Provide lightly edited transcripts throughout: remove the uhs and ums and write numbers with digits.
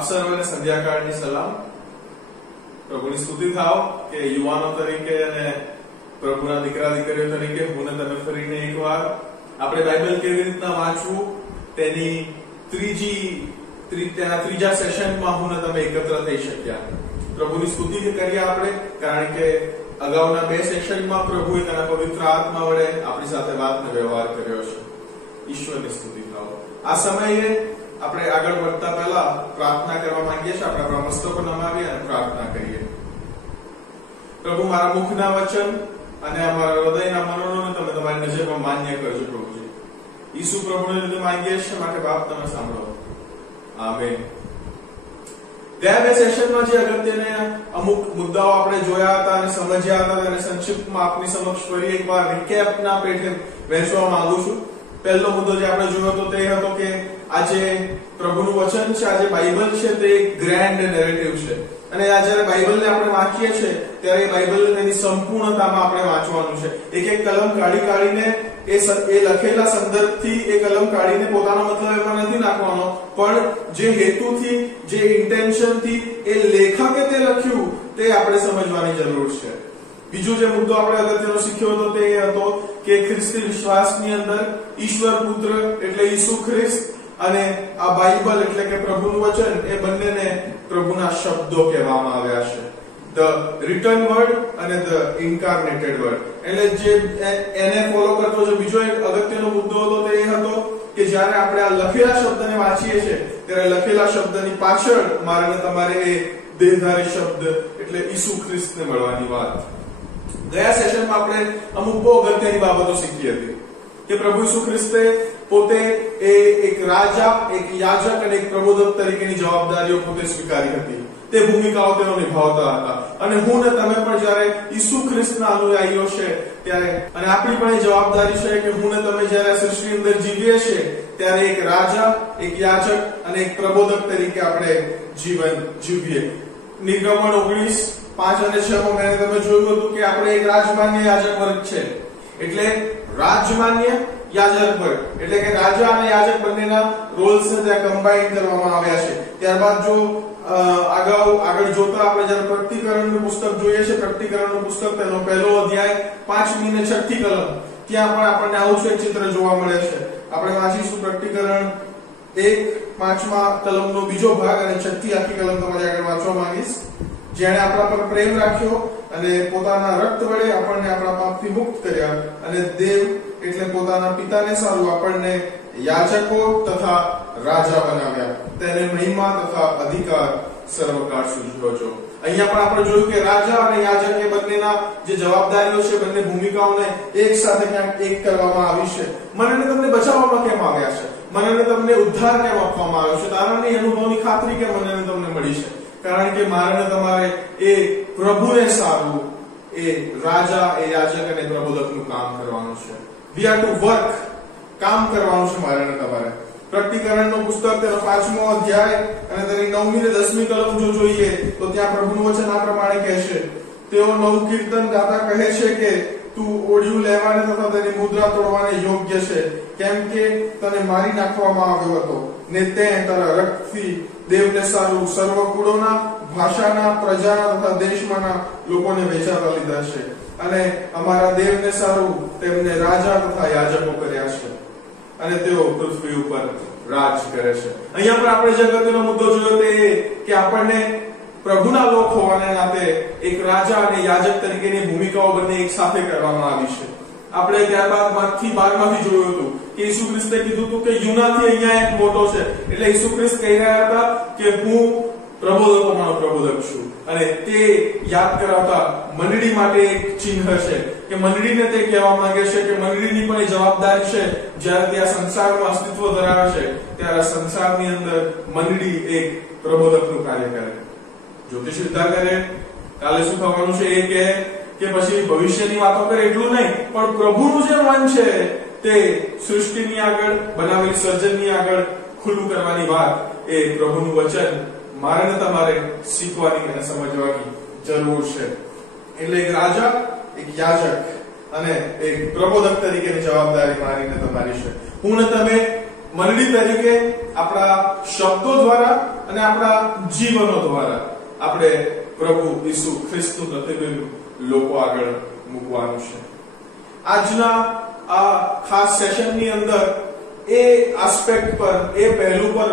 આપ સર્વને સંધ્યાકાળની સલામ. પ્રભુની સ્તુતિ થાવ કે યુવાનો તરીકે અને પ્રભુના દીકરા દીકરીઓ તરીકે હું ને તમે ફરીને એકવાર આપણે બાઇબલ કેવી રીતના વાંચવું તેની ત્રીજા સેશનમાં હું ને તમે એકત્ર થઈ શક્યા. પ્રભુની સ્તુતિ કરીએ આપણે, કારણ કે અગાઉના 2 સેશનમાં પ્રભુએ તેના પવિત્ર આત્મા વડે આપણી સાથે વાતનો વ્યવહાર કર્યો છે. ઈશ્વરની સ્તુતિ થાવ. આ સમયે આપણે આગળ વધતા પહેલા પ્રાર્થના કરવા માંગીએ છીએ. આપણે આપણા મસ્તકો નમાવીએ અને પ્રાર્થના કરીએ. પ્રભુ, મારા મુખના વચન અને અમારા હૃદયના મનોને તમે તમારી નજરમાં માન્ય કરજો પ્રભુજી. ઈસુ પ્રભુને લીધે માંગીએ છીએ, માટે બાપ તમે સાંભળો. આમેન. ગયા 2 સેશનમાં જે અગત્યના અમુક મુદ્દાઓ આપણે જોયા હતા અને સમજ્યા હતા તેને સંક્ષિપ્તમાં આપની સમક્ષ ફરી એકવાર રિકેપના પેટે વહેંચવા માંગુ છું. પહેલો મુદ્દો જે આપણે જોયો હતો તે હતો કે આજે પ્રભુનું વચન છે, આજે બાઇબલ છે, તે એક ગ્રેન્ડ નેરેટિવ છે અને આ જ્યારે બાઇબલને આપણે વાંચીએ છીએ ત્યારે એ બાઇબલને તેની સંપૂર્ણતામાં આપણે વાંચવાનું છે. એક એક કલમ કાઢીને એ લખેલા સંદર્ભથી એ કલમ કાઢીને પોતાનો મતલબ એમાં નથી નાખવાનો, પણ જે હેતુથી, જે ઇન્ટેન્શનથી એ લેખકે તે લખ્યું તે આપણે સમજવાની જરૂર છે. બીજો જે મુદ્દો આપણે અગત્યનો શીખ્યો હતો તે હતો કે ખ્રિસ્તી વિશ્વાસની અંદર ઈશ્વર પુત્ર એટલે ઈસુ ખ્રિસ્ત અને આ બાઇબલ એટલે કે પ્રભુનું વચન એ બંનેને પ્રભુના શબ્દો કહેવામાં આવ્યા છે. ધ રિટન વર્ડ અને ધ ઇન્કાર્નેટેડ વર્ડ. એટલે જે એને ફોલો કરતો જે બીજો એક અગત્યનો મુદ્દો હતો તે એ હતો કે જ્યારે આપણે આ લખેલા શબ્દને વાંચીએ છીએ ત્યારે લખેલા શબ્દની પાછળ મારે ને તમારે એ દેહધારી શબ્દ એટલે ઈસુ ખ્રિસ્તને મળવાની વાત. ગયા સેશનમાં આપણે અમુક બહુ અગત્યની બાબતો શીખી હતી કે પ્રભુ ઈસુ ખ્રિસ્તે પોતે એક રાજા, એક યાજક અને એક પ્રબોધક તરીકેની જવાબદારીઓ પોતે સ્વીકારી હતી. તે ભૂમિકાઓ તેઓ નિભાવતા હતા અને હું ને તમે પણ જ્યારે ઈસુ ખ્રિસ્તના અનુયાયીઓ છે ત્યારે અને આપણી પણ એ જવાબદારી છે કે હું ને તમે જ્યારે સૃષ્ટિની અંદર જીવીએ છીએ ત્યારે એક રાજા, એક યાજક અને એક પ્રબોધક તરીકે આપણે જીવન જીવીએ. નિર્ગમન 19:5 અને 6 મેં તમે જોયું હતું કે આપણે એક રાજમાન્ય યાજક વર્ગ છે. એટલે રાજમાન્ય યાજક વર્ગ એટલે કે રાજા અને યાજક બંનેના રોલ્સને ત્યાં કમ્બાઈન કરવામાં આવ્યા છે. ત્યારબાદ જો આગળ જોતા આપણે જ્યારે પ્રકટીકરણનું પુસ્તક જોઈએ છે, પ્રકટીકરણનું પુસ્તક તેનો 1લો અધ્યાય 5મી અને 6ઠ્ઠી કલમ, ત્યાં પણ આપણને આવું જ એક ચિત્ર જોવા મળે છે. આપણે વાંચીશું પ્રકટીકરણ 1:5મા કલમનો બીજો ભાગ અને 6ઠ્ઠી આખી કલમ તમારે આગળ વાંચવા માંગીશ. જેણે આપણા પર પ્રેમ રાખ્યો અને પોતાના રક્ત વડે આપણને આપણા પાપથી મુક્ત કર્યા અને દેવ એટલે પોતાના પિતાને સારું આપણને યાજકો તથા રાજા બનાવ્યા, તેને મહિમા તથા અધિકાર સર્વકાળ સુધી છો. અહીંયા પણ આપણે જોયું કે રાજા અને યાજક એ બંનેના જે જવાબદારીઓ છે, બંને ભૂમિકાઓને એક સાથે ક્યાંક એક કરવામાં આવી છે. મને તમને બચાવવામાં કેમ આવ્યા છે, મને તમને ઉદ્ધાર કેમ આપવામાં આવ્યો છે, તારાની અનુભવની ખાતરી કેમ મને તમને મળી છે? કારણ કે મારે તમારે એ પ્રભુને સારું, એ રાજા, એ યાજક અને પ્રબોધકનું કામ કરવાનું છે. વી આર ટુ વર્ક, કામ કરવાનું છે મારે તમારે. પ્રકટીકરણનું પુસ્તક તેનો 5મો અધ્યાય અને તેની 9મી અને 10મી કલમ જો જોઈએ તો ત્યાં પ્રભુનું વચન આ પ્રમાણે કહેશે. તેઓ નવું કીર્તન ગાતા કહે છે કે તું ઓડિયું લેવાને તથા તેની મુદ્રા તોડવાને યોગ્ય છે, કેમ કે તને મારી નાખવામાં આવ્યો હતો ને તે તારા રક્તથી દેવને સારું સર્વ કુળોના, ભાષાના, પ્રજાના તથા દેશમાંના લોકોને વેચાતા લીધા છે અને અમારા દેવને સારું તેમને રાજા તથા યાજકો કર્યા છે અને તેઓ પૃથ્વી ઉપર રાજ કરે છે. અહીંયા પણ આપણે જે અગત્યનો મુદ્દો જોયો તે કે આપણને પ્રભુના લોક હોવાને નાતે એક રાજા અને યાજક તરીકેની ભૂમિકાઓ બંને એક સાથે કરવામાં આવી છે. આપણે ત્યારબાદ 12માંથી જોયું હતું કે ઈસુ ખ્રિસ્તે કીધું હતું કે યુનાથી અહીંયા એક મોટો છે. એટલે ઈસુ ખ્રિસ્ત કહી રહ્યા હતા કે હું પ્રબોધકોમાંનો પ્રબોધક છું અને તે યાદ કરાવતા મંડળી માટે એક ચિહ્ન છે કે મંડળીને તે કહેવા માંગે છે કે મંડળીની પણ એ જવાબદારી છે જ્યારે તે આ સંસારમાં અસ્તિત્વ ધરાવે છે ત્યારે સંસારની અંદર મંડળી એક પ્રબોધકનું કાર્ય કરે. જ્યોતિષ વિદ્યા કરે, કાલે શું થવાનું છે એ કહે કે પછી ભવિષ્યની વાતો કરે, એટલું નહીં પણ પ્રભુનું જે મન છે તે સૃષ્ટિની આગળ, બનાવેલી સર્જનની આગળ ખુલ્લું કરવાની વાત એ પ્રભુનું વચન મારે ને તમારે શીખવાની અને સમજવાની જરૂર છે. એટલે એક રાજા, એક યાજક અને એક પ્રબોધક તરીકેની જવાબદારી મારી ને તમારી છે. હું ને તમે મંડળી તરીકે આપણા શબ્દો દ્વારા અને આપણા જીવનો દ્વારા આપણે પ્રભુ ઈસુ ખ્રિસ્તનું પ્રતિબિંબ લોકો આગળ મૂકવાનું છે. આજના આ ખાસ સેશનની અંદર એ આસ્પેક્ટ પર, એ પહેલું પર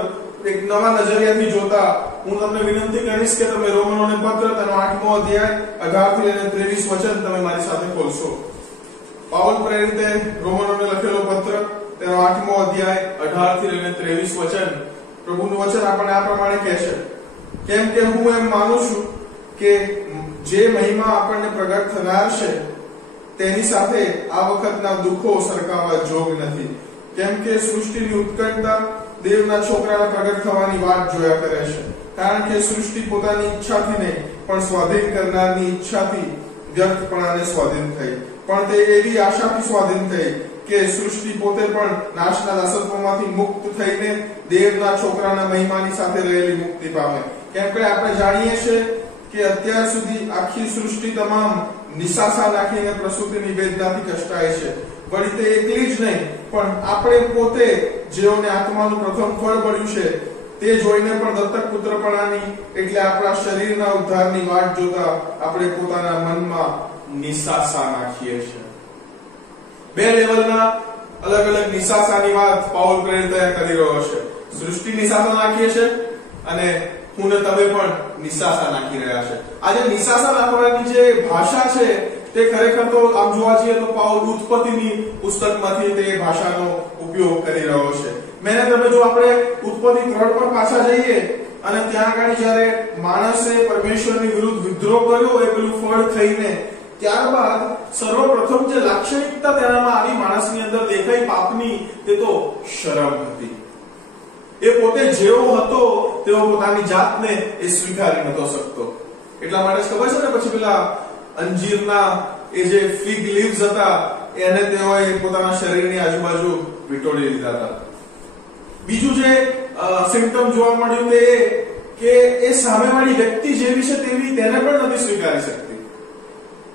એક નવા નજરિયાથી જોતા હું તમને વિનંતી કરીશ કે તમે રોમનોને પત્ર તેનો 8મો અધ્યાય 18 થી લઈને 23 વચન તમે મારી સાથે ખોલશો. પાઉલ પ્રેરિતે રોમનોને લખેલો પત્ર તેનો 8મો અધ્યાય 18 થી લઈને 23 વચન. પ્રભુનું વચન આપણને આ પ્રમાણે કહે છે, કેમ કે હું એમ માનું છું કે જે મહિમા આપણને પ્રગટ થનાર છે તેની સાથે આ વખતના દુઃખો સરખાવવા જોગ નથી. કેમ કે સૃષ્ટિની ઉત્કંઠતા દેવના છોકરાના પ્રગટ થવાની વાટ જોયા કરે છે. કારણ કે સૃષ્ટિ પોતાની ઈચ્છાથી નહીં પણ સ્વાધીન કરનારની ઈચ્છાથી વ્યર્થપણાને સ્વાધીન થઈ. પણ તે એવી આશાથી સ્વાધીન થઈ કે સૃષ્ટિ પોતે પણ નાશના દાસત્વમાંથી મુક્ત થઈને દેવના છોકરાના મહિમાની સાથે રહેલી મુક્તિ પામે. કેમ કે આપણે જાણીએ છીએ કે અત્યાર સુધી આખી સૃષ્ટિ તમામ નિસાસા નાખીને પ્રસૂતિની વેદનાથી કષ્ટાય છે. વળી તે એકલી જ નહીં પણ આપણે પોતે જેઓને આત્માનું પ્રથમ ફળ મળ્યું છે તે જોઈને પણ દત્તક પુત્રપણાની એટલે આપણા શરીરના ઉદ્ધારની વાટ જોતા આપણે પોતાના મનમાં નિસાસા નાખીએ છીએ. બે લેવલના અલગ અલગ નિસાસાની વાત પાઉલ પ્રેરિત કરી રહ્યો છે. સૃષ્ટિ નિસાસા નાખીએ છે અને હું ને તમે પણ નિસાસા નાખી રહ્યા છે. આજે નિસાસા નાખવાની જે ભાષા છે તે ખરેખર તો આમ જોવા જઈએ તો પાઉલ ઉત્પત્તિની પુસ્તકમાંથી તે ભાષાનો ઉપયોગ કરી રહ્યો છે. મેને તમે જો આપણે ઉત્પત્તિ 3 પર પાછા જઈએ અને ત્યાં આગળ જ્યારે માણસે પરમેશ્વરની વિરુદ્ધ વિદ્રોહ કર્યો એ પેલું ફળ ખાઈને, ત્યારબાદ સર્વપ્રથમ જે લાક્ષણિકતા તેનામાં આવી માણસની અંદર દેખાઈ પાપની, તે તો શરમ હતી. એ પોતે જેવો હતો તેવો પોતાની જાતને એ સ્વીકારી નતો શકતો. એટલા માટે ખબર છે ને પછી પેલા અંજીરના એ જે ફિગ લીવ્સ હતા એને તેઓએ પોતાના શરીરની આજુબાજુ વીંટોળી લીધા હતા. બીજું જે સિમ્પટમ જોવા મળ્યું તે કે એ સામેવાળી વ્યક્તિ જેવી છે તેવી તેને પણ નથી સ્વીકારી શકતી.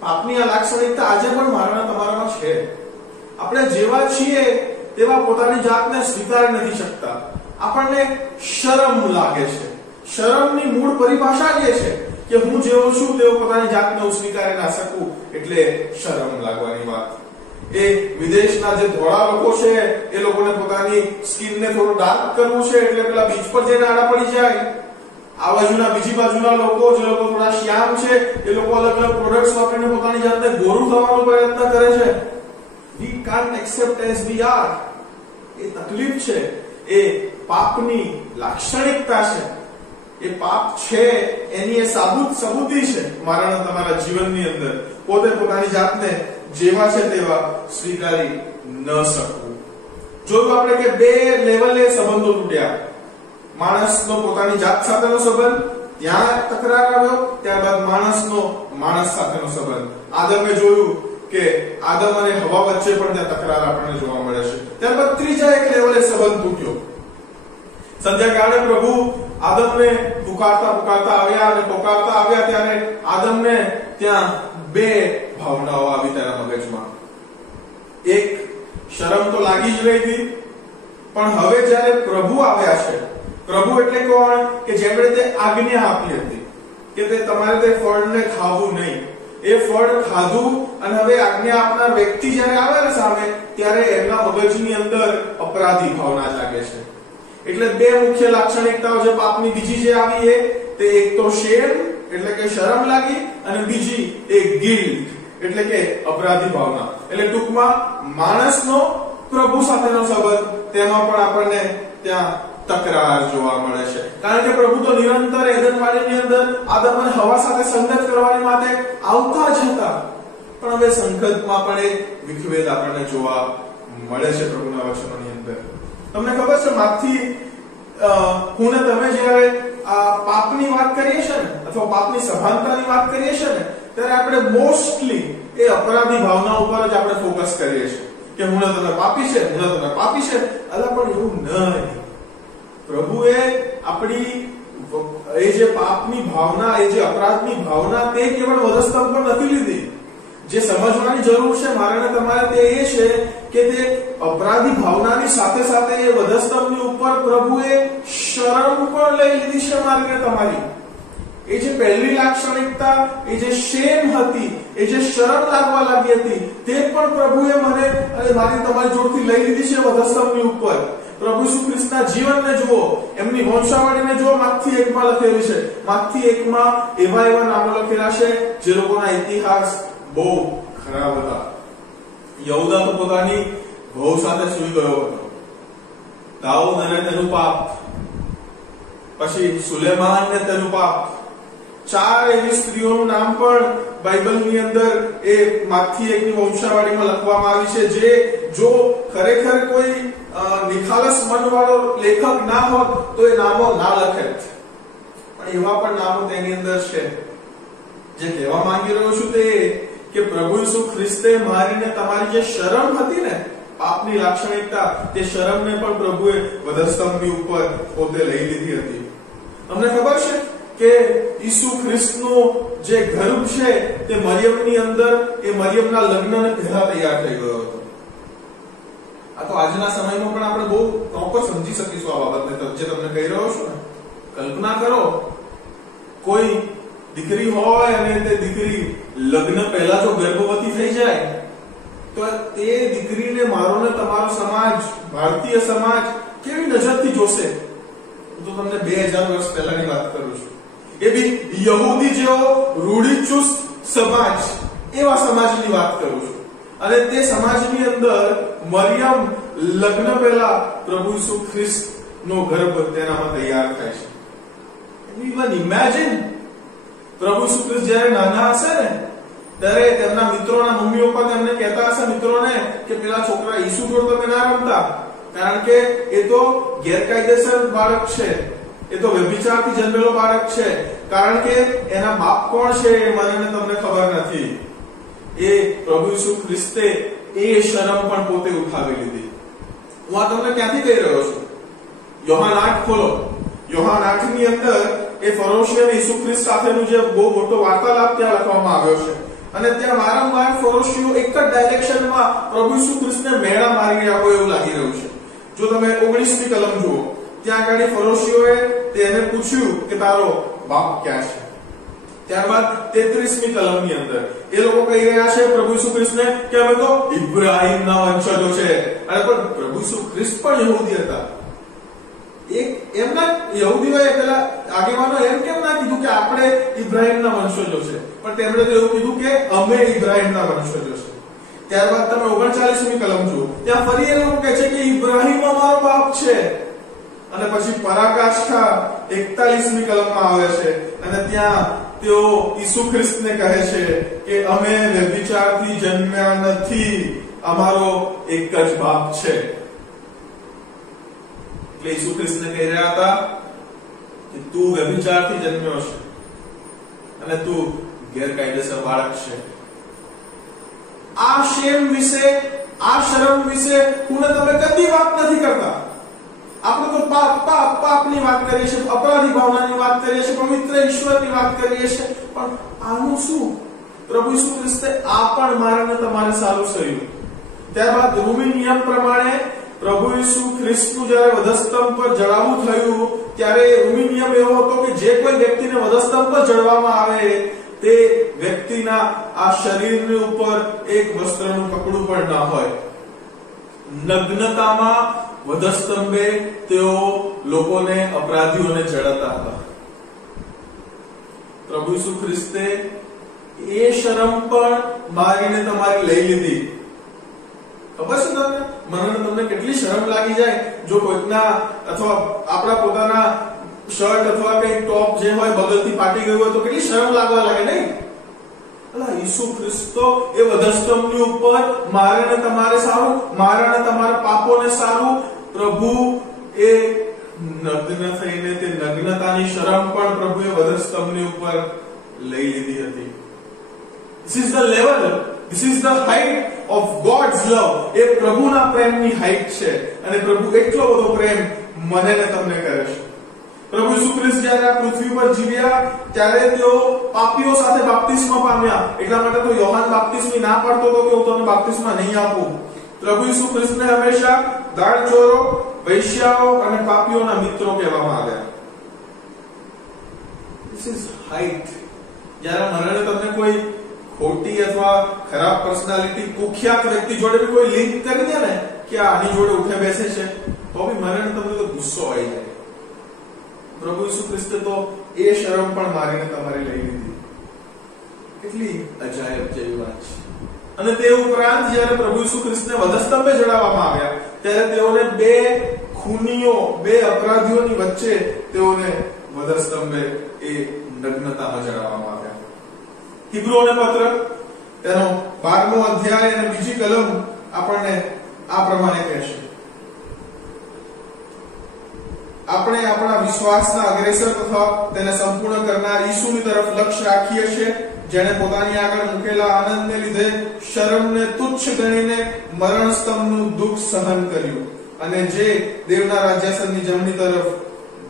પાપની આ લાક્ષણિકતા આજે પણ મારાના તમારામાં છે. આપણે જેવા છીએ તેવા પોતાની જાતને સ્વીકારી નથી શકતા. આપણને શરમ લાગે છે. શરમની મૂળ પરિભાષા એ છે કે હું જેવો છું તેવો પોતાની જાતને હું સ્વીકારી ના શકું, એટલે શરમ લાગવાની વાત. એ વિદેશના જે ધોળા લોકો છે એ લોકોને પોતાની સ્કિનને થોડું ડાર્ક કરવું છે એટલે પેલા બીચ પર જઈને આડા પડી જાય. આ બાજુના બીજી બાજુના લોકો જે લોકો થોડા શ્યામ છે એ લોકો અલગ અલગ પ્રોડક્ટ્સ વાપરીને પોતાની જાતને ગોરું થવાનો પ્રયત્ન કરે છે. we can't accept as we are. એ તકલીફ છે, એ પાપની લાક્ષણિકતા છે. એ પાપ છે એની એ સબૂતી છે મારાના તમારા જીવનની અંદર. પોતે પોતાની જાતને જેવા છે તેવા સ્વીકારી ન શકવું. જોયું આપણે કે બે લેવલે સંબંધો તૂટ્યા. માણસનો પોતાની જાત સાથેનો સંબંધ, ત્યાં તકરાર આવ્યો. ત્યારબાદ માણસનો માણસ સાથેનો સંબંધ. આદમે જોયું કે આદમ અને હવા વચ્ચે પણ ત્યાં તકરાર આપણને જોવા મળે છે. ત્યારબાદ ત્રીજા એક લેવલે સંબંધ તૂટ્યો. સંધ્યાકાળે પ્રભુ આદમને પુકારતા આવ્યા અને પોકારતા આવ્યા ત્યારે આદમને ત્યાં બે ભાવનાઓ આવી તેના મગજમાં. એક શરમ તો લાગી જ રહી હતી, પણ હવે જ્યારે પ્રભુ આવ્યા છે, પ્રભુ એટલે કોણ કે જેમણે તે આજ્ઞા આપી હતી કે તે તમારે તે ફળને ખાવું નહીં. એ ફળ ખાધું અને હવે આજ્ઞા આપનાર વ્યક્તિ જ્યારે આવે ને સામે, ત્યારે એમના મગજની અંદર અપરાધી ભાવના જાગે છે. એટલે બે મુખ્ય લાક્ષણિકતાઓ જે પાપની બીજી જે આવી તે એક તો શેમ એટલે કે શરમ લાગી અને બીજી એક ગિલ્ટ એટલે કે અપરાધી ભાવના. એટલે ટૂંકમાં માણસનો પ્રભુ સાથેનો સંબંધ, તેમાં પણ આપણને ત્યાં તકરાર જોવા મળે છે. કારણ કે પ્રભુ તો નિરંતર એદન વાડીની અંદર આદમ અને હવા સાથે સંગત કરવાની માટે આવતા જ હતા, પણ હવે સંગતમાં પણ એક વિખવેદ આપણને જોવા મળે છે પ્રભુના વચનોની અંદર. તમને ખબર છે માથી હું ને તમે જ્યારે આ પાપની વાત કરીએ છીએ ને અથવા પાપની સભાનતાની વાત કરીએ છીએ ને, ત્યારે આપણે મોસ્ટલી એ અપરાધી ભાવના ઉપર જ આપણે ફોકસ કરીએ છીએ કે હું ને તમે પાપી છે, હું ને તમે પાપી છે. અલા પણ એવું નહીં. પ્રભુએ આપણી એ જે પાપની ભાવના, એ જે અપરાધની ભાવના તે કેવળ વધસ્તંભ પર નથી લીધી. જે સમજવાની જરૂર છે મારે ને તમારે તે એ છે કે તે અપરાધી ભાવનાની સાથે સાથે એ વધસ્તંભની ઉપર પ્રભુએ શરમ પણ લઈ લીધી છે મારે ને તમારી. એ જે પહેલી લાક્ષણિકતા, એ જે શેમ હતી, એ જે શરમ લાગવા લાગી હતી, તે પણ પ્રભુએ મને અને મારી તમારી જોડથી લઈ લીધી છે વધસ્તંભની ઉપર. પ્રભુ ઈસુ ખ્રિસ્તના જીવનને જુઓ, એમની વંશાવળીને જુઓ. માથી 1 માં લખેલું છે. માથી 1 માં એવા નામો લખેલા છે જે લોકોના ઇતિહાસ બહુ ખરાબ હતા. યહૂદા તો પોતાની વહુ સાથે સૂઈ ગયો હતો. દાઉદ અને તેનું પાપ, પછી સુલેમાન ને તેનું પાપ. 4 એવી સ્ત્રીઓનું નામ પણ બાઇબલની અંદર એ માથી 1 ની વંશાવળીમાં લખવામાં આવી છે, જે જો ખરેખર કોઈ નિખાલસ મનવાળો લેખક ના હોત તો એ નામો ના લખેત. પણ એવા પણ નામો તેની અંદર છે. જે કહેવા માંગી રહ્યો છું તે કે પ્રભુ ઈસુ ખ્રિસ્તે મારીને તમારી જે શરમ હતી ને, પાપની લાક્ષણિકતા, તે શરમને પણ પ્રભુએ વધસ્તંભની ઉપર પોતે લઈ લીધી હતી. તમને ખબર છે કે ઈસુ ખ્રિસ્તનું જે ગર્ભ છે તે મરિયમની અંદર, એ મરિયમના લગ્નને પહેલા તૈયાર થઈ ગયો હતો. આ તો આજના સમયમાં પણ આપણે બહુ પ્રોપર સમજી શકીશું આ બાબતને, જે તમને કહી રહ્યો છું ને. કલ્પના કરો, કોઈ દીકરી હોય અને તે દીકરી લગ્ન પહેલા જો ગર્ભવતી થઈ જાય તો તે દીકરીને મારો ને તમારો સમાજ, ભારતીય સમાજ કેવી નજરથી જોશે? હું તો તમને 2000 વર્ષ પહેલાની વાત કરું છું. એ બી યહૂદી જેવો રૂઢિચુસ્ત સમાજ, એવા સમાજની વાત કરું છું. અને તે સમાજની અંદર મરિયમ લગ્ન પહેલા પ્રભુ ઈસુ ખ્રિસ્તનો ગર્ભ તેનામાં તૈયાર થાય છે. ઇવન ઇમેજિન, પ્રભુ ઈસુ ખ્રિસ્ત જ્યારે નાના હશે ને ત્યારે તેમના મિત્રોના મમ્મી પપ્પા તેમને કહેતા હશે મિત્રોને કે પેલા છોકરા ઈસુ જોડે તમે ના રમતા, કારણ કે એ તો ગેરકાયદેસર બાળક છે, એ તો વ્યભિચારથી જન્મેલો બાળક છે, કારણ કે એના બાપ કોણ છે એ મને તમને ખબર નથી. એ પ્રભુ ઈસુ ખ્રિસ્તે એ શરમ પણ પોતે ઉઠાવી લીધી. હું આ તમને ક્યાંથી કહી રહ્યો છું? યોહાન 8 ખોલો. યોહાન 8 ની અંદર એ ફરોશી અને ઈસુ ખ્રિસ્ત સાથેનું જે બહુ મોટો વાર્તાલાપ ત્યાં લખવામાં આવ્યો છે. અને ત્યાં વારંવાર ફરોશીઓ એક જ ડાયરેક્શનમાં પ્રભુ ઈસુ ખ્રિસ્તને મેળા મારી રહ્યા હોય એવું લાગી રહ્યું છે. જો તમે 19મી કલમ જુઓ, ત્યાં આગળ ફરોશીઓએ તેને પૂછ્યું કે તારો બાપ ક્યાં છે? ત્યારબાદ 33મી કલમની અંદર એ લોકો કહી રહ્યા છે પ્રભુ ઈસુ ખ્રિસ્તને કે અમે તો ઇબ્રાહીમના વંશજો છે. અને પણ પ્રભુ ઈસુ ખ્રિસ્ત પણ યહૂદી હતા. એમના યહૂદીઓએ પેલા આગેવાનો એમ કેમ ના કીધું કે આપણે ઇબ્રાહીમના વંશજો છે, પણ તેમણે તો એવું કીધું કે અમે ઇબ્રાહીમના વંશજો છે. ત્યારબાદ તમે 39મી કલમ જુઓ, ત્યાં ફરી એ લોકો કહે છે કે ઇબ્રાહીમ અમારો બાપ છે. અને પછી પરાકાષ્ઠા 41મી કલમમાં આવે છે અને ત્યાં તેઓ ઈસુ ખ્રિસ્તને કહે છે કે અમે વ્યભિચારથી જન્મ્યા નથી, અમારો એક જ બાપ છે. એટલે ઈસુ ખ્રિસ્તને કહી રહ્યા હતા કે તું વ્યભિચારથી જન્મ્યો છે અને તું ગેરકાયદેસર બાળક છે. આ શેમ વિશે, આ શરમ વિશે હું તમે કદી વાત નથી કરતા. આપણે તો પાપની વાત કરીએ છીએ, અપરાધી ભાવનાની વાત કરીએ છીએ, પવિત્ર ઈશ્વરની વાત કરીએ છીએ, પણ આનું શું? પ્રભુ ઈસુ ખ્રિસ્તે આ પણ મારાને તમારે સારું કર્યું. ત્યારબાદ રોમી નિયમ પ્રમાણે પ્રભુ ઈસુ ખ્રિસ્તનું જ્યારે વધસ્તંભ પર જડાવવું થયું ત્યારે રોમી નિયમ એવો હતો કે જે કોઈ વ્યક્તિને વધસ્તંભ પર જડવામાં આવે તે વ્યક્તિના આ શરીરની ઉપર એક વસ્ત્રનું કપડું પણ ના હોય. નગ્નતામાં વધસ્તંભે તેઓ લોકોને, અપરાધીઓને જડાતા હતા. પ્રભુ ઈસુ ખ્રિસ્તે એ શરમ પણ મારીને તમારી લઈ લીધી. ખબર છે તમને? મને તમને કેટલી શરમ લાગી જાય જો કોઈકના અથવા આપણા પોતાના શર્ટ અથવા કઈ ટોપ જે હોય બગલથી ફાટી ગયું હોય તો કેટલી શરમ લાગવા લાગે, નહીં? અલા, ઈસુ ખ્રિસ્તો એ વધસ્તંભની ઉપર મારે ને તમારે સારું, મારા ને તમારા પાપોને સારું, પ્રભુ એ નગ્ન થઈને તે નગ્નતાની શરમ પણ પ્રભુએ વધસ્તંભની ઉપર લઈ લીધી હતી. This is the level, this is the height of God's love. એ પ્રભુના પ્રેમની હાઈટ છે અને પ્રભુ એટલો બધો પ્રેમ મને ને તમને કરે છે. પ્રભુ ઈસુ ખ્રિસ્ત જ્યારે આ પૃથ્વી પર જીવ્યા ત્યારે તેઓ પાપીઓ સાથે બાપ્તિસ્મા પામ્યા. એટલા માટે તો યોહાન બાપ્તિસ્મી ના પાડતો હતો કે હું તમને બાપ્તિસ્મા નહીં આપું. પ્રભુ ઈસુ ખ્રિસ્તને હંમેશા દાણચોરો, વૈશ્યાઓ અને પાપીઓના મિત્રો કહેવામાં આવ્યા. This is height. જ્યારે મરણે તમને કોઈ ખોટી અથવા ખરાબ પર્સનાલિટી, કુખ્યાત વ્યક્તિ જોડે બી કોઈ લિંક કરી દે ને કે આની જોડે ઉઠે બેસે છે, તો બી મરણે તમને તો ગુસ્સો આવી જાય. પ્રભુ ઈસુ ખ્રિસ્તે તો એ શરમ પણ મારીને તમારી લઈ લીધી. કેટલી અજાયબ જેવી વાત છે. અને તે ઉપરાંત જ્યારે પ્રભુ ઈસુ ખ્રિસ્તને વધસ્તંભે ચડાવવામાં આવ્યા ત્યારે તેઓને બે ખૂનીઓ, બે અપરાધીઓની વચ્ચે તેઓને વધસ્તંભે એ નગ્નતામાં ચડાવવામાં આવ્યા. હિબ્રુઓને પત્ર તેનો 12મો અધ્યાય અને બીજી કલમ આપણને આ પ્રમાણે કહેશે: આપણે આપણા વિશ્વાસના અગ્રેસર તથા તેને સંપૂર્ણ કરનાર ઈસુની તરફ લક્ષ્ય રાખીએ છીએ, જેણે પોતાની આગળ મૂકેલા આનંદને લીધે શરમને તુચ્છ ગણીને મરણ સ્તંભનું દુઃખ સહન કર્યું અને જે દેવના રાજ્યાસનની જમણી તરફ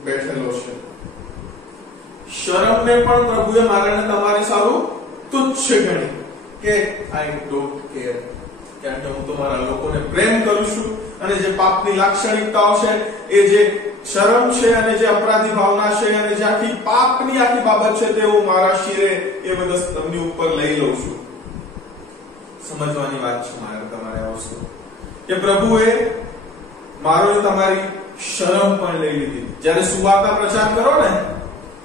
બેઠેલો છે. શરમને પણ પ્રભુએ મારાને તમારી સારું તુચ્છ ગણી કે આઈ ડોન્ટ કેર, કારણ કે હું તો મારા લોકોને પ્રેમ કરું છું અને જે પાપની લાક્ષણિકતાઓ છે, એ જે શરમ છે અને જે અપરાધી ભાવના છે અને જે આખી પાપની આખી બાબત છે, તે હું મારા શિરે એ બધા સ્તંભની ઉપર લઈ લઉં છું. સમજવાની વાત છે મારે તમારે આ વસ્તુ કે પ્રભુએ મારો તમારી શરમ પણ લઈ લીધી. જ્યારે સુવાર્તા પ્રચાર કરો ને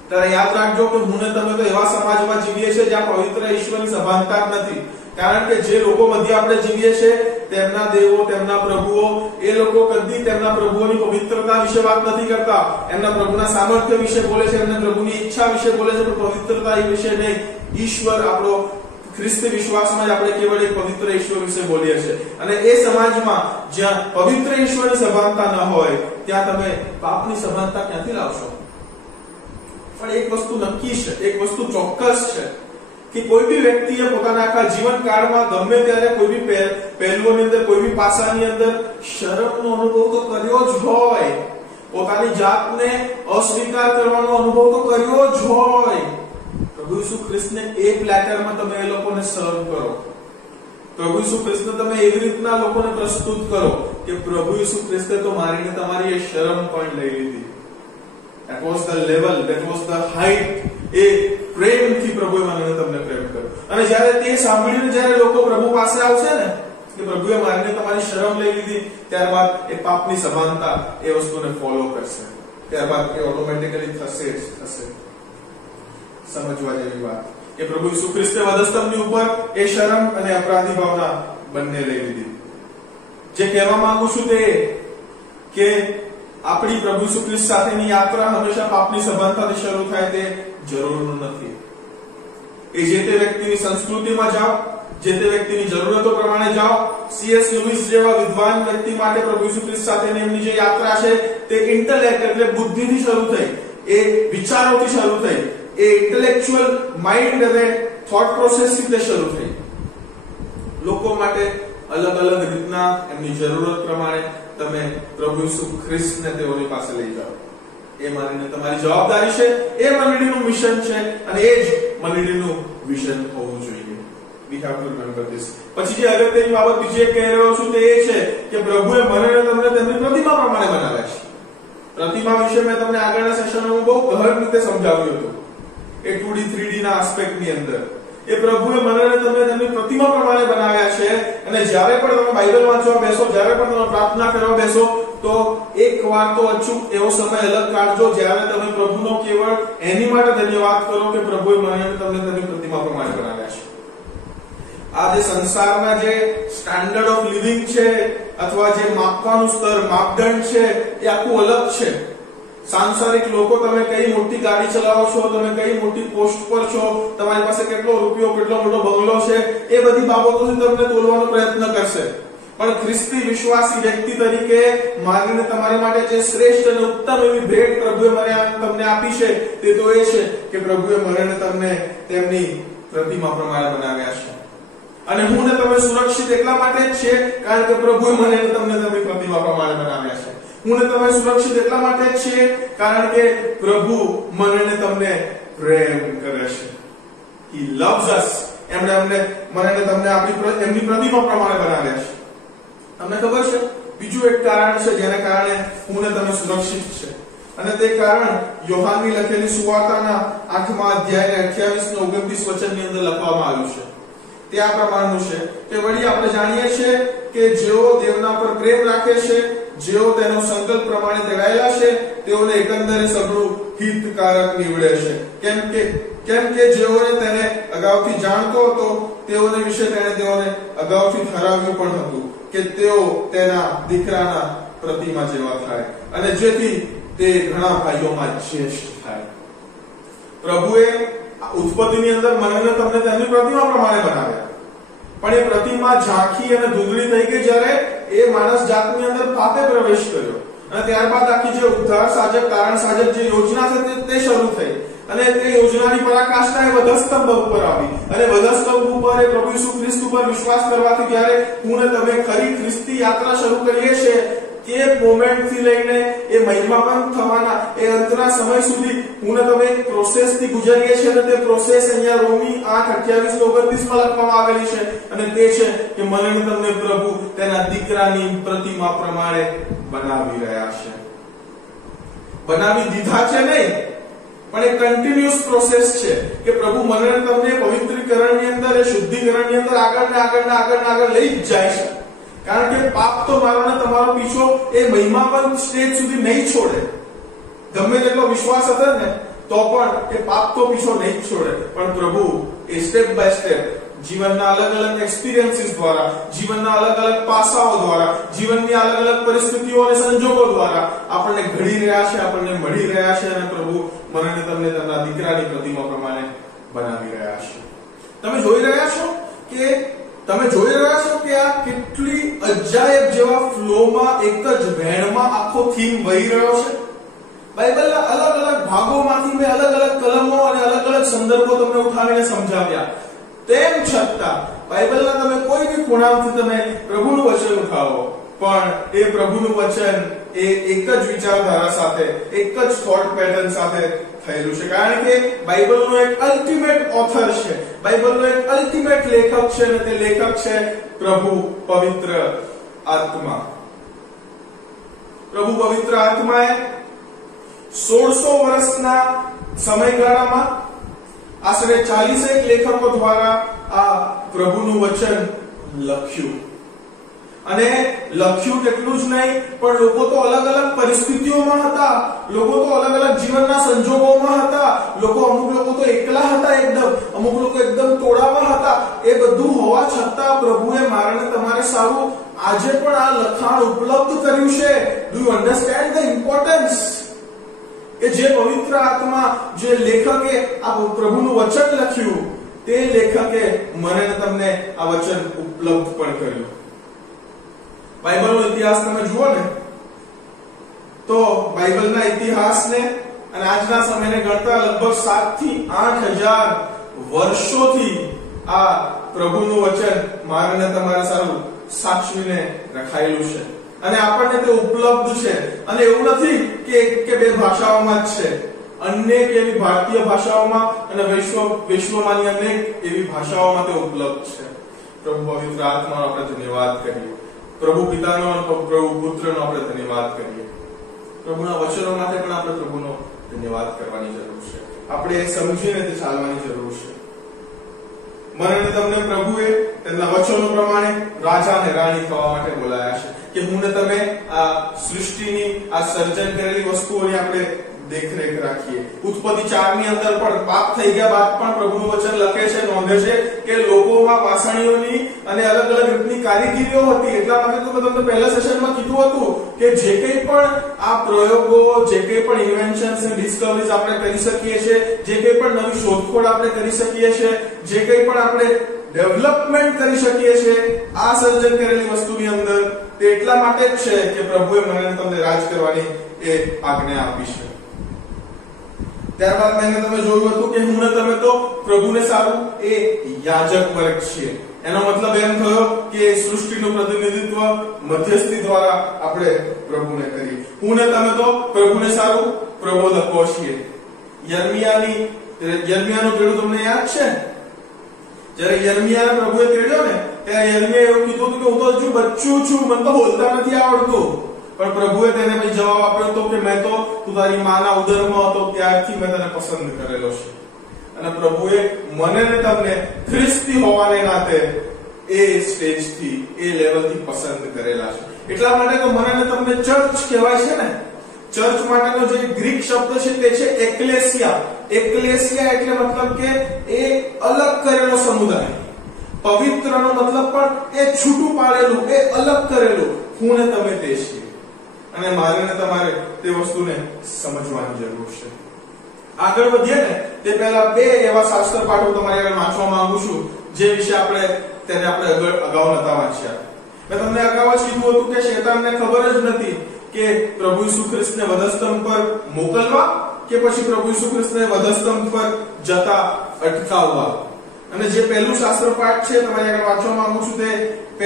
ત્યારે યાદ રાખજો કે હું ને તમે તો એવા સમાજમાં જીવીએ છીએ જ્યાં પવિત્ર ઈશ્વરની સભાનતા નથી. કારણ કે જે લોકો મધ્ય આપણે જીવીએ છીએ તેમના દેવો, તેમના પ્રભુઓ, એ લોકો કદી તેમના પ્રભુઓની પવિત્રતા વિશે વાત નથી કરતા. એમના પ્રભુના સામર્થ્ય વિશે બોલે છે, એમના પ્રભુની ઈચ્છા વિશે બોલે છે, પણ પવિત્રતા વિશે નહીં. ઈશ્વર આપણો ખ્રિસ્તી વિશ્વાસમાં જ આપણે કેવળ એક પવિત્ર ઈશ્વર વિશે બોલીએ છીએ. અને એ સમાજમાં જ્યાં પવિત્ર ઈશ્વરની સભાનતા ન હોય ત્યાં તમે પાપની સભાનતા ક્યાંથી લાવશો? પણ એક વસ્તુ નક્કી છે, એક વસ્તુ ચોક્કસ છે કે કોઈ બી વ્યક્તિએ પોતાના આખા જીવનકાળમાં ગમે ત્યારે કોઈ બી પહેલુઓની અંદર, કોઈ બી પાસાની અંદર શરમનો અનુભવ તો કર્યો જ હોય. પોતાની જાતને અસ્વીકાર કરવાનો અનુભવ તો કર્યો જ હોય. પ્રભુ ઈસુ ખ્રિસ્તને એ પ્લેટરમાં તમે એ લોકોને સર્વ કરો. પ્રભુ ઈસુ ખ્રિસ્તને તમે એવી રીતના લોકોને પ્રસ્તુત કરો કે પ્રભુ ઈસુ ખ્રિસ્તે તો મારીને તમારી એ શરમ પણ લઈ લીધી. That was the level, that was the height. એ પ્રેમથી પ્રભુએ મને તમને પ્રેમ કર્યો. અને જ્યારે તે સાંભળીને જ્યારે લોકો પ્રભુ પાસે આવશે ને કે પ્રભુએ મારીને તમારી શરમ લઈ લીધી, ત્યારબાદ એ પાપની સભાનતા એ વસ્તુને ફોલો કરશે. ત્યારબાદ એ ઓટોમેટિકલી થશે જ થશે. સમજવા જેવી વાત કે પ્રભુ ઈસુ ખ્રિસ્તે વધસ્તંભની ઉપર એ શરમ અને અપરાધી ભાવના બંને લઈ લીધી. જે કહેવા માંગુ છું તે કે આપણી પ્રભુ ઈસુ ખ્રિસ્ત સાથેની યાત્રા હંમેશા પાપની સભાનતાથી શરૂ થાય તે જરૂરનું નથી. એ જે તે વ્યક્તિની સંસ્કૃતિમાં જાઓ, જે તે વ્યક્તિની જરૂરતો પ્રમાણે જાઓ. C.S. લ્યુઇસ જેવા વિદ્વાન વ્યક્તિ માટે પ્રભુ ઈસુ ખ્રિસ્ત સાથેની એમની જે યાત્રા છે તે ઇન્ટેલેક્ટ એટલે બુદ્ધિથી શરૂ થઈ, એ વિચારોથી શરૂ થઈ, એ ઇન્ટેલેક્ચ્યુઅલ માઇન્ડ અને થોટ પ્રોસેસથી તે શરૂ થઈ. લોકો માટે અલગ અલગ રીતના એમની જરૂરત પ્રમાણે તમે પ્રભુ ઈસુ ખ્રિસ્તને તેઓની પાસે લઈ જાઓ. એ મારીને તમારી જવાબદારી છે. એ મંડળીનું મિશન છે અને એ જ મંડળીનું વિઝન હોવું જોઈએ. We have to remember this. પછી જે અગત્યની બાબત બીજી એક કહી રહ્યો છું તે એ છે કે પ્રભુએ મને તમને તેમની પ્રતિમા પ્રમાણે બનાવ્યા છે. પ્રતિમા વિશે મેં તમને આગળના સેશનોમાં બહુ ગહન રીતે સમજાવ્યું હતું. એ 2D 3D ના આસ્પેક્ટની અંદર એ પ્રભુએ મને તમને તેમની પ્રતિમા પ્રમાણે બનાવ્યા છે. અને જ્યારે પણ તમે બાઇબલ વાંચવા બેસો, જ્યારે પણ તમે પ્રાર્થના કરવા બેસો, તો એક વાર તો અચૂક એવો સમય અલગ કાઢજો જ્યારે તમે પ્રભુનો કેવળ એની માટે ધન્યવાદ કરો કે પ્રભુએ મને તમને તેમની પ્રતિમા પ્રમાણે બનાવ્યા છે. આ જે સંસારના જે સ્ટાન્ડર્ડ ઓફ લિવિંગ છે અથવા જે માપવાનું સ્તર, માપદંડ છે, એ આખું અલગ છે. સાંસારિક લોકો તમે કઈ મોટી ગાડી ચલાવો છો, તમે કઈ મોટી પોસ્ટ પર છો, તમારી પાસે કેટલો રૂપિયો, કેટલો મોટો બંગલો છે, એ બધી બાબતોથી તમને તોલવાનો પ્રયત્ન કરશે. પણ ખ્રિસ્તી વિશ્વાસી વ્યક્તિ તરીકે મારીને તમારી માટે જે શ્રેષ્ઠ અને ઉત્તમ એવી ભેટ પ્રભુએ તમને આપી છે તે તો એ છે કે પ્રભુએ મને તમને તેમની પ્રતિમા પ્રમાણે બનાવ્યા છે. અને હું ને તમે સુરક્ષિત એટલા માટે જ છે કારણ કે પ્રભુએ મને તમને તેમની પ્રતિમા પ્રમાણે બનાવ્યા છે. હું ને તમે સુરક્ષિત એટલા માટે જ છીએ કારણ કે પ્રભુ મને ને તમને પ્રેમ કરે છે. He loves us. એમણે મને ને તમને એમની પ્રતિમા પ્રમાણે બનાવ્યા છે. તમને ખબર છે બીજું એક કારણ છે જેના કારણે હું ને તમે સુરક્ષિત છે, અને તે કારણ યોહાનની લખેલી સુવાર્તાના 8મા અધ્યાયના 28 ને 29 વચનની અંદર લખવામાં આવ્યું છે. તે આ પ્રમાણનું છે કે વળી આપણે જાણીએ છીએ કે જેઓ દેવના પર પ્રેમ રાખે છે, જેઓ તેનો સંકલ્પ પ્રમાણે તેડાયેલા છે, તેઓને એકંદરે સગળું હિતકારક નીવડે છે. કેમ કે જેઓને તેને અગાઉથી જાણતો હતો તેઓને વિશે તેઓને અગાઉથી ઠરાવ્યું પણ હતું કે તેઓ તેના દીકરાના પ્રતિમા જેવા થાય, અને જેથી તે ઘણા ભાઈઓમાં શ્રેષ્ઠ થાય. પ્રભુએ ઉત્પત્તિની અંદર મને તમને તેમની પ્રતિમા પ્રમાણે બનાવ્યા, પણ એ પ્રતિમા ઝાંખી અને ધૂંધળી થઈ ગઈ જ્યારે એ માણસ જાતની અંદર પાપે પ્રવેશ કર્યો, અને ત્યારબાદ આખી જે ઉદ્ધાર સાજક કારણ સાજક જે યોજના છે તે શરૂ થઈ, અને તે યોજનાની પરાકાષ્ઠા એ વધસ્તંભ ઉપર આવી, અને વધસ્તંભ ઉપર એ પ્રભુ ઈસુ ખ્રિસ્ત ઉપર વિશ્વાસ કરવાથી જ્યારે હું ને તમે ખરી ખ્રિસ્તી યાત્રા શરૂ કરીએ છીએ, એ મોમેન્ટ થી લઈને એ મહિમાવંત થવાના એ અંતના સમય સુધી હું ને તમે એક પ્રોસેસ થી ગુજરીએ છીએ, અને તે પ્રોસેસ અહીંયા રોમી 8:28-29 માં લખવામાં આવેલી છે, અને તે છે કે મને ને તમને પ્રભુ તેના દીકરાની પ્રતિમા પ્રમાણે બનાવી રહ્યા છે. બનાવી દીધા છે નહીં, પણ એ કન્ટિન્યુઅસ પ્રોસેસ છે કે પ્રભુ મને ને તમને પવિત્રીકરણની અંદર, એ શુદ્ધિકરણની અંદર આગળ લઈ જ જાય છે, કારણ કે પાપ તો મારો ને તમારો પીછો એ મહિમાવંત સ્ટેજ સુધી નહીં છોડે. ગમે તેટલો વિશ્વાસ હતો ને તો પણ એ પાપ તો પીછો નહીં છોડે, પણ પ્રભુ એ સ્ટેપ બાય સ્ટેપ જીવનના અલગ અલગ એક્સપિરિયન્સીસ દ્વારા, જીવનના અલગ અલગ પાસાઓ દ્વારા, જીવનની અલગ અલગ પરિસ્થિતિઓ અને સંજોગો દ્વારા આપણને ઘડી રહ્યા છે, આપણને મળી રહ્યા છે, અને પ્રભુ મને ને તમને તેમના દીકરાની પ્રતિમા પ્રમાણે બનાવી રહ્યા છે. તમે જોઈ રહ્યા છો કે આ કેટલી અજાયબ જેવા ફ્લોમાં, એક જ વહેણમાં આખો થીમ વહી રહ્યો છે. બાઇબલના અલગ અલગ ભાગોમાંથી મેં અલગ અલગ કલમો અને અલગ અલગ સંદર્ભો તમને ઉઠાવીને સમજાવ્યા. તેમ છતાં બાઇબલના તમે કોઈ બી ખૂણામાંથી તમે પ્રભુનું વચન ઉઠાવો, પણ એ પ્રભુનું વચન એ એક જ વિચારધારા સાથે, એક જ થોટ પેટર્ન સાથે થયેલું છે, કારણ કે બાઇબલનો એક અલ્ટિમેટ ઓથર છે, બાઇબલનો એક અલ્ટિમેટ લેખક છે, અને તે લેખક છે પ્રભુ પવિત્ર આત્મા. પ્રભુ પવિત્ર આત્માએ 1600 વર્ષના સમયગાળામાં આશરે 40 લેખકો દ્વારા આ પ્રભુનું વચન લખ્યું. અને લખ્યું કેટલું જ નહીં, પણ લોકો તો અલગ અલગ પરિસ્થિતિઓમાં હતા, લોકો તો અલગ અલગ જીવનના સંજોગોમાં હતા, અમુક લોકો તો એકલા હતા એકદમ, અમુક લોકો એકદમ ટોળામાં હતા. એ બધું હોવા છતાં પ્રભુએ મારાને તમારે સારું આજે પણ આ લખાણ ઉપલબ્ધ કર્યું છે. Do you understand the importance? કે જે પવિત્ર આત્મા, જે લેખકે આ પ્રભુનું વચન લખ્યું, તે લેખકે મને ને તમને આ વચન ઉપલબ્ધ પણ કર્યું. બાઇબલનો ઇતિહાસ તમે જુઓ ને તો બાઇબલના ઇતિહાસને અને આજના સમયને ગણતા લગભગ 7 થી 8000 વર્ષોથી આ પ્રભુનું વચન મારે તમારે સારું સાચવીને રખાયેલું છે, અને આપણને તે ઉપલબ્ધ છે. અને એવું નથી કે એક કે બે ભાષાઓમાં જ છે, અનેક એવી ભારતીય ભાષાઓમાં અને વિશ્વમાંની અનેક એવી ભાષાઓમાં તે ઉપલબ્ધ છે. પ્રભુ પવિત્ર આત્માનો આપણે ધન્યવાદ કરીએ, પ્રભુ પિતાનો અને પ્રભુ પુત્રનો આપણે ધન્યવાદ કરીએ. પ્રભુના વચનો માટે પણ આપણે પ્રભુનો ધન્યવાદ કરવાની જરૂર છે. આપણે સમજીને તે ચાલવાની જરૂર છે. મને તમને પ્રભુએ તેમના વચનો પ્રમાણે રાજા અને રાણી થવા માટે બોલાયા છે, કે હું ને તમે આ સૃષ્ટિની, આ સર્જન કરેલી વસ્તુઓની આપણે દેખરેખ રાખીએ. ઉત્પત્તિ 4 ની અંદર પણ પાપ થઈ ગયા બાદ પણ પ્રભુનું વચન લખે છે, નોંધે છે કે લોકોમાં વાસણીઓની અને અલગ અલગ રીતની કારીગીરીઓ હતી. એટલા માટે તો મેં તમને પહેલા સેશનમાં કીધું હતું કે જે કંઈ પણ આ પ્રયોગો, જે કંઈ પણ ઇન્વેન્શન્સ અને ડિસ્કવરીઝ આપણે કરી શકીએ છીએ, જે કંઈ પણ નવી શોધખોળ આપણે કરી શકીએ છીએ, જે કંઈ પણ આપણે ડેવલપમેન્ટ કરી શકીએ છીએ આ સર્જન કરેલી વસ્તુની અંદર, તે એટલા માટે જ છે કે પ્રભુએ મને તમને રાજ કરવાની એ આજ્ઞા આપી છે. ત્યારબાદ મેં તમે જોયું હતું કે હું ને તમે તો પ્રભુને સારું એ યાજક વર્ગ છીએ. એનો મતલબ એમ થયો કે સૃષ્ટિનું પ્રતિનિધિત્વ મધ્યસ્થી દ્વારા આપણે પ્રભુને કરીએ. હું ને તમે તો પ્રભુને સારું પ્રબોધકો છીએ. યર્મિયાનું તેડું તમને યાદ છે? જ્યારે યર્મિયાને પ્રભુએ તેડ્યો ને ત્યારે યર્મિયાએ એવું કીધું હતું કે હું તો હજુ બચ્ચું છું, મને તો બોલતા નથી આવડતું. પણ પ્રભુએ તેને પછી જવાબ આપ્યો હતો કે મેં તો તું તારી માના ઉદરમાં હતો ત્યારથી મેં તને પસંદ કરેલો છે. અને પ્રભુએ મને ને તમને ખ્રિસ્તી હોવાને નાતે એ સ્ટેજથી એ લેવલથી પસંદ કરેલા છે. એટલા માટે તો મને ને તમને ચર્ચ કહેવાય છે ને. ચર્ચ માટેનો જે ગ્રીક શબ્દ છે તે છે એક્લેસિયા. એક્લેસિયા એટલે મતલબ કે એ અલગ કરેલો સમુદાય. પવિત્રનો મતલબ પણ એ છૂટું પાડેલું, એ અલગ કરેલું. હું ને તમે તે છીએ. અને મારે ને તમારે તે વસ્તુને સમજવાની જરૂર છે. આગળ વધીએ ને તે પહેલા બે એવા શાસ્ત્ર પાઠો તમારી આગળ વાંચવા માંગુ છું જે વિશે આપણે અગાઉ નતા વાંચ્યા. મેં તમને અગાઉ જ કીધું હતું કે શેતાનને ખબર જ નથી કે પ્રભુ ઈસુ ખ્રિસ્તને વધસ્તંભ પર મોકલવા કે પછી પ્રભુ ઈસુ ખ્રિસ્તને વધસ્તંભ પર જતા અટકાવવા. અને જે પહેલું શાસ્ત્ર પાઠ છે તમારી આગળ વાંચવા માંગુ છું તે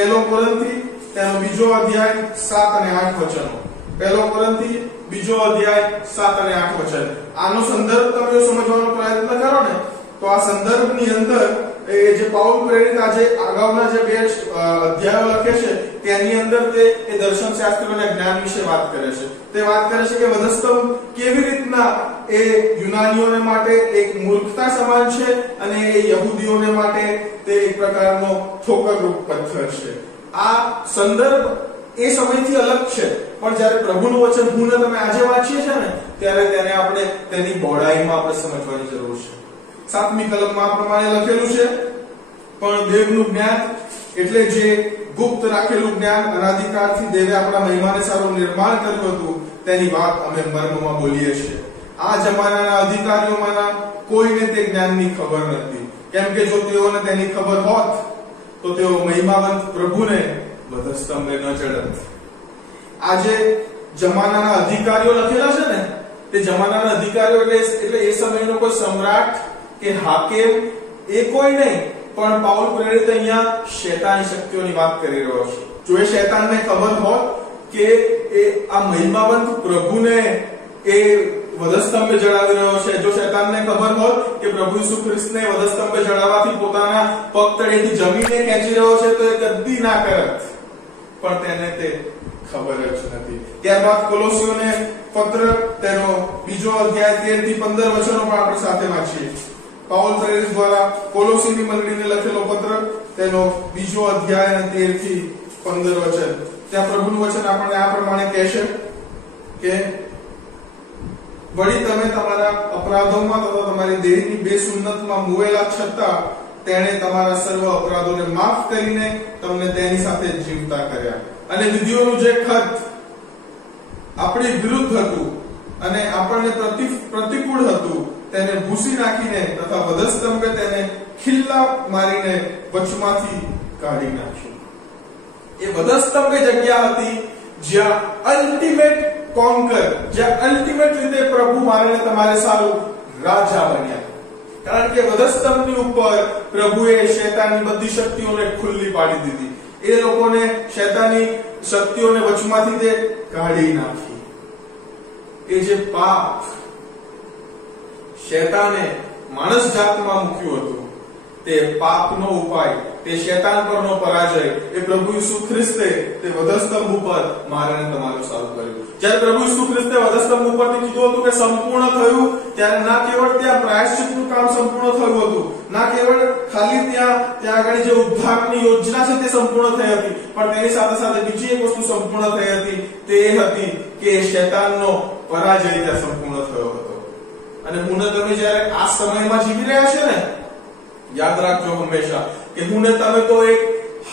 1 કોરિન્થી તેનો 2 અધ્યાય 7 અને 8 વચનો. 1 કોરિન્થી 2 અધ્યાય 7 અને 8 વચન. આનો સંદર્ભ તમે સમજવાનો પ્રયત્ન કરો ને તો આ સંદર્ભની અંદર એ જે પાઉલ પ્રેરિત આજે અગાઉના જે બે અધ્યાયો લખે છે તેની અંદર તે એ દર્શન શાસ્ત્રોના જ્ઞાન વિશે વાત કરે છે. તે વાત કરે છે કે વધસ્તંભ કેવી રીતના એ યુનાનીઓને માટે એક મૂર્ખતા સમાન છે અને એ યહૂદીઓને માટે તે એક પ્રકારનો ઠોકરરૂપ પથ્થર છે. આ સંદર્ભ એ સમયથી અલગ છે, પણ જ્યારે પ્રભુનું વચન હું ને તમે આજે વાંચીએ છીએ ને ત્યારે તેને આપણે તેની બહોળાઈમાં આપણે સમજવાની જરૂર છે. 7મી કલમમાં આ પ્રમાણે લખેલું છે, પણ દેવનું જ્ઞાન એટલે જે ગુપ્ત રાખેલું જ્ઞાન અનાદિકાળથી દેવે આપણા મહિમાને સારું નિર્માણ કર્યું હતું તેની વાત અમે મર્મમાં બોલીએ છીએ. આ જમાનાના અધિકારીઓમાંના કોઈને તે જ્ઞાનની ખબર નથી, કેમ કે જો તેઓને તેની ખબર હોત તો તેઓ મહિમાવંત પ્રભુને વધસ્તંભે ન ચડત. આજે જમાનાના અધિકારીઓ લખેલા છે ને તે જમાનાના અધિકારીઓ એટલે એ સમયનો કોઈ સમ્રાટ કે હાકેમ એ કોઈ નહીં, પણ પાઉલ પ્રેરિત અહીંયા શૈતાની શક્તિઓની વાત કરી રહ્યો છે. જો એ શૈતાનને ખબર હોત કે એ આ મહિમાવંત પ્રભુને એ વધસ્તંભે જડાવી રહ્યો છે, જો શૈતાનને ખબર હોત કે પ્રભુ ઈસુ ખ્રિસ્તને વધસ્તંભે જડાવવાથી પોતાના પગ તળેથી જમીને ખેંચી રહ્યો છે તો એ કદી ના કરત, પણ તેને તે ખબર જ નથી. ત્યારબાદ કોલોસીઓને પત્ર તેનો 2 અધ્યાય 13 થી 15 વચનો પણ આપણે સાથે વાંચીએ. પાઉલ પ્રેરિત દ્વારા કોલોસીની મંડળીને લખેલો પત્ર તેનો 2 અધ્યાય અને 13 થી 15 વચન. ત્યાં પ્રભુનું વચન આપણને આ પ્રમાણે કહે છે કે વળી તમે તમારા અપરાધોમાં તથા તમારી દેહની બેસુન્નતમાં મુવેલા છતાં તેણે તમારા સર્વ અપરાધોને માફ કરીને તમને તેની સાથે જીવતા કર્યા અને વિધિઓનું જે ખત આપણી વિરુદ્ધ હતું અને આપણને પ્રતિકૂળ હતું તેને ભૂસી નાખીને તથા વધસ્તંભે તેને ખિલ્લા મારીને વચમાંથી કાઢી નાખ્યું. એ વધસ્તંભ જગ્યા હતી જ્યાં અલ્ટિમેટ કોન્કર, જ્યાં અલ્ટિમેટ રીતે પ્રભુ મારે તમારે સારું રાજા બન્યા. કારણ કે વધસ્તંભની ઉપર પ્રભુએ શૈતાનની બધી શક્તિઓને ખુલ્લી પાડી દીધી. એ લોકોને શૈતાની શક્તિઓને વચમાંથી તે કાઢી નાખી. એ જે પાપ શૈતાને માણસ જાતમાં મૂક્યું હતું તે પાપનો ઉપાય, તે શૈતાન પરનો પરાજય એ પ્રભુ ઈસુ ખ્રિસ્તે તે વધસ્તંભ ઉપર મારે તમારું સારું કર્યું. જ્યારે પ્રભુ ઈસુ ખ્રિસ્તે વધસ્તંભ ઉપરથી કીધું હતું કે સંપૂર્ણ થયું, ત્યારે ના કેવળ ત્યાં પ્રાયશ્ચિતનું કામ સંપૂર્ણ થયું હતું, ના કેવળ ખાલી ત્યાં આગળ જે ઉદ્ધારની યોજના છે તે સંપૂર્ણ થઈ હતી, પણ તેની સાથે સાથે બીજી એક વસ્તુ સંપૂર્ણ થઈ હતી, તે એ હતી કે શૈતાનનો પરાજય ત્યાં સંપૂર્ણ થયો હતો. અને હું ને તમે જ્યારે આ સમયમાં જીવી રહ્યા છે ને, યાદ રાખજો હંમેશા કે હું ને તમે તો એક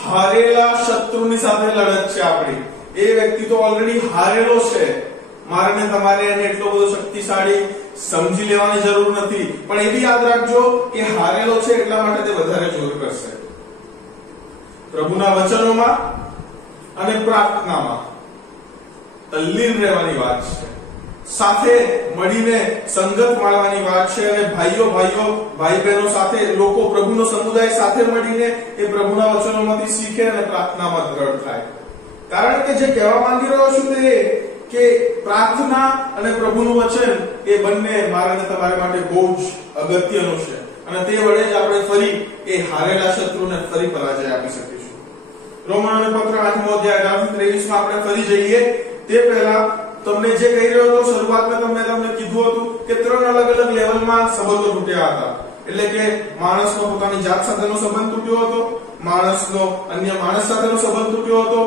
હારેલા શત્રુની સાથે લડત છે આપણી. એ વ્યક્તિ તો ઓલરેડી હારેલો છે. મારે ને તમારે એને એટલો બધો શક્તિશાળી સમજી લેવાની જરૂર નથી, પણ એ બી યાદ રાખજો કે હારેલો છે એટલા માટે તે વધારે જોર કરશે. પ્રભુના વચનોમાં અને પ્રાર્થનામાં તલ્લીન રહેવાની વાત છે. સાથે મળીને સંગત માણવાની વાત છે અને ભાઈ બહેનો સાથે લોકો પ્રભુનો સમુદાય સાથે મળીને એ પ્રભુના વચનોમાંથી શીખે અને પ્રાર્થનામાં દ્રઢ થાય. કારણ કે જે કહેવા માંગી રહ્યો છું તે કે પ્રાર્થના અને પ્રભુનું વચન એ બંને મારા અને તમારા માટે બહુ જ અગત્યનું છે અને તે વડે જ આપણે ફરી એ હારેલા શત્રુને ફરી પરાજય આપી શકીશું. રોમનોને પત્ર 8મો અધ્યાય 23 માં આપણે ફરી જઈએ તે પહેલા તમને જે કહી રહ્યો હતો શરૂઆતમાં તમને કીધું હતું કે 3 અલગ અલગ લેવલમાં સંબંધો તૂટ્યા હતા. એટલે કે માણસનો પોતાની જાત સાથેનો સંબંધ તૂટ્યો હતો, માણસનો અન્ય માણસ સાથેનો સંબંધ તૂટ્યો હતો,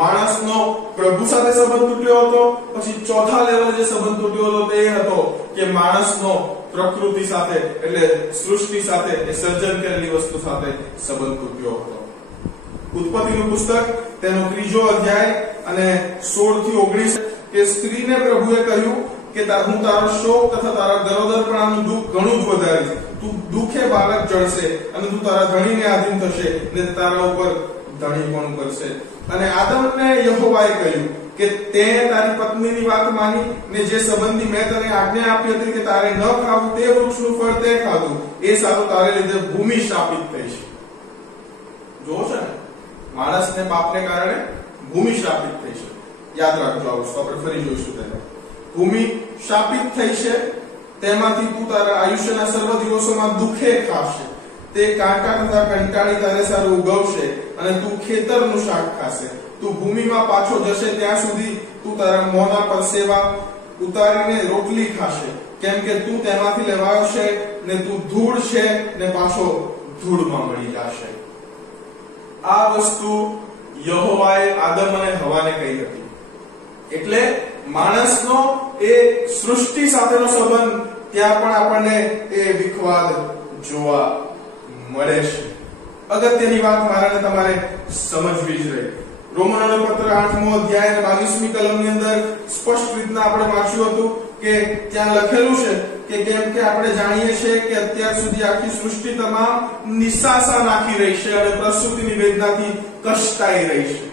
માણસનો પ્રભુ સાથે સંબંધ તૂટ્યો હતો, પછી ચોથા લેવલે જે સંબંધ તૂટ્યો હતો તે હતો કે માણસનો પ્રકૃતિ સાથે એટલે સૃષ્ટિ સાથે એ સર્જન કરેલી વસ્તુ સાથે સંબંધ તૂટ્યો હતો. ઉત્પત્તિનું પુસ્તક તેનો 3જો અધ્યાય અને 16 થી 19 કે સ્ત્રીને પ્રભુએ કહ્યું કે હું તારો શોક તથા તારા ગરોદરપણાનું દુઃખ ઘણું જ વધારીશ. તું દુઃખે બાળક જળશે અને તું તારા ધણીને આધીન થશે ને તારા ઉપર ધણી પણ કરશે. અને આદમને યહોવાએ કહ્યું કે તે તારી પત્નીની વાત માની ને જે સંબંધી મેં તને આજ્ઞા આપી હતી કે તારે ન ખાવું તે વૃક્ષનું ફળ તે ખાધું, એ સારું તારે લીધે ભૂમિ શાપિત થઈ છે. જોવો છે ને, માણસને પાપને કારણે ભૂમિ શાપિત થઈ છે. યાદ રાખજો આ વસ્તુ, આપણે ફરી જોઈશું તેને. ભૂમિ શાપિત થઈ છે, તેમાંથી તું તારા આયુષ્યના સર્વ દિવસોમાં દુઃખે ખાશે. તે કાંટા તથા કંટાળી તારે સારું ઉગવશે અને તું ખેતરનું શાક ખાશે. તું ભૂમિમાં પાછો જશે ત્યાં સુધી તું તારા મોંના પરસેવા ઉતારીને રોટલી ખાશે, કેમ કે તું તેમાંથી લેવાયો છે ને તું ધૂળ છે ને પાછો ધૂળમાં મળી જશે. આ વસ્તુ યહોવાએ આદમ અને હવાને કહી હતી. એટલે માણસનો એ સૃષ્ટિ સાથેનો સંબંધ ત્યાં પણ આપણને એ વિખવાદ જોવા મળે છે. અગત્યની વાત મારાને તમારે સમજવી જ રહી. રોમનોનો પત્ર 8મો અધ્યાય અને 22મી કલમની અંદર સ્પષ્ટ રીતના આપણે વાંચ્યું હતું કે ત્યાં લખેલું છે કે કેમ કે આપણે જાણીએ છીએ કે અત્યાર સુધી આખી સૃષ્ટિ તમામ નિસાસા નાખી રહી છે અને પ્રસૂતિની વેદનાથી કષ્ટાઈ રહી છે.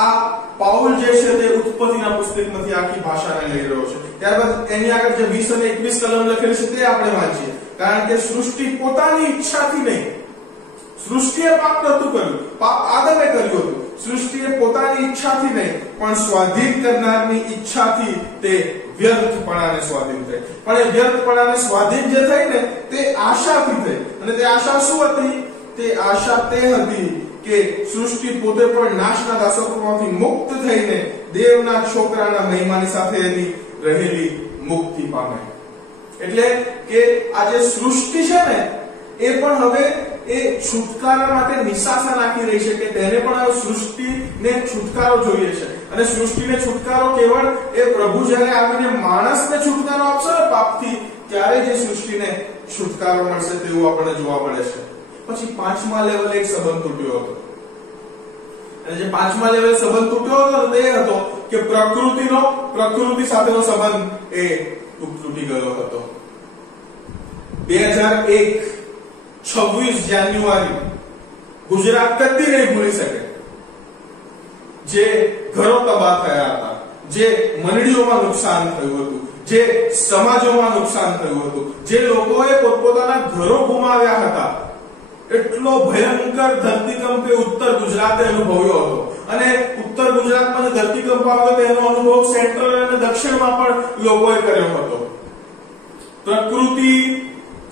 આ પાઉલ જે છે તે ઉત્પત્તિના પુસ્તકમાંથી આખી ભાષાને લઈ રહ્યો છે. ત્યારબાદ એની આગળ જે 20 અને 21 કલમ લખેલી છે તે આપણે વાંચીએ. કારણ કે સૃષ્ટિ પોતાની ઈચ્છાથી નહીં, સૃષ્ટિએ પાપ નહોતું કર્યું, પાપ આદમે કર્યું હતું. સૃષ્ટિએ પોતાની ઈચ્છાથી નહીં પણ સ્વાધીન કરનારની ઈચ્છાથી તે વ્યર્થપણાને સ્વાધીન થઈ. પણ એ વ્યર્થપણાને સ્વાધીન જે થઈ ને તે આશાથી થઈ. અને તે આશા શું હતી? તે આશા તે હતી કે સૃષ્ટિ પોતે પણ નાશના દાસત્વમાંથી મુક્ત થઈને દેવના છોકરાના મહિમાની સાથે એની રહેલી મુક્તિ પામે. એટલે કે આ જે સૃષ્ટિ છે ને એ પણ હવે એ છુટકારા માટે નિસાસા નાખી રહી છે કે તેને પણ સૃષ્ટિને છુટકારો જોઈએ છે. અને સૃષ્ટિને છુટકારો કેવળ એ પ્રભુ જ્યારે આવીને માણસને છુટકારો આપશે ને પાપથી, ત્યારે જે સૃષ્ટિને છુટકારો મળશે તેવું આપણને જોવા મળે છે. પછી 5મા લેવલે એક સંબંધ તૂટ્યો હતો. અને જે 5મા લેવલે સંબંધ તૂટ્યો હતો તે હતો કે પ્રકૃતિ સાથેનો સંબંધ એ તૂટી ગયો હતો. 2001 26 જાન્યુઆરી ગુજરાત કદી નહીં ભૂલી શકે. જે ઘરો તબાહ થયા હતા, જે મંડળીઓમાં નુકસાન થયું હતું, જે સમાજોમાં નુકસાન થયું હતું, જે લોકોએ પોતપોતાના ઘરો ગુમાવ્યા હતા, એટલો ભયંકર ધરતીકંપ એ ઉત્તર ગુજરાતે અનુભવ્યો હતો. અને ઉત્તર ગુજરાતમાં જે ધરતીકંપ આવ્યો તેનો અનુભવ સેન્ટ્રલ અને દક્ષિણમાં પણ લોકોએ કર્યો હતો. પ્રકૃતિ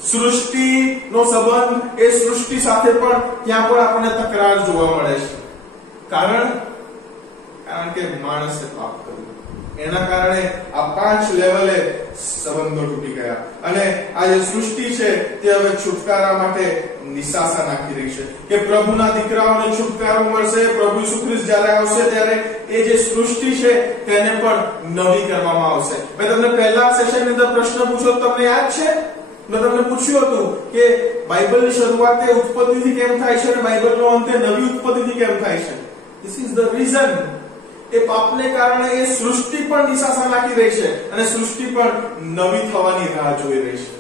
સૃષ્ટિનો સંબંધ એ સૃષ્ટિ સાથે પણ ત્યાં પણ આપણને તકરાર જોવા મળે છે. કારણ કે માણસે પાપ કર્યું. એના કારણે આ 5 લેવલે સંબંધો તૂટી ગયા. અને આ જે સૃષ્ટિ છે તે હવે છુટકારા માટે નિસાસા નાખી રહી છે કે પ્રભુના દીકરાઓને છુટકારો મળશે. પ્રભુ ઈસુ ખ્રિસ્ત જ્યારે આવશે ત્યારે એ જે સૃષ્ટિ છે તેને પણ નવી કરવામાં આવશે. મેં તમને પહેલા સેશનની અંદર પ્રશ્ન પૂછ્યો, તમને યાદ છે? મેં તમને પૂછ્યું હતું કે બાઇબલની શરૂઆત એ ઉત્પત્તિથી કેમ થાય છે અને બાઇબલનો અંત નવી ઉત્પત્તિથી કેમ થાય છે? This is the reason. એ પાપને કારણે એ સૃષ્ટિ પણ નિસાસા નાખી રહી છે અને સૃષ્ટિ પણ નવી થવાની રાહ જોઈ રહી છે.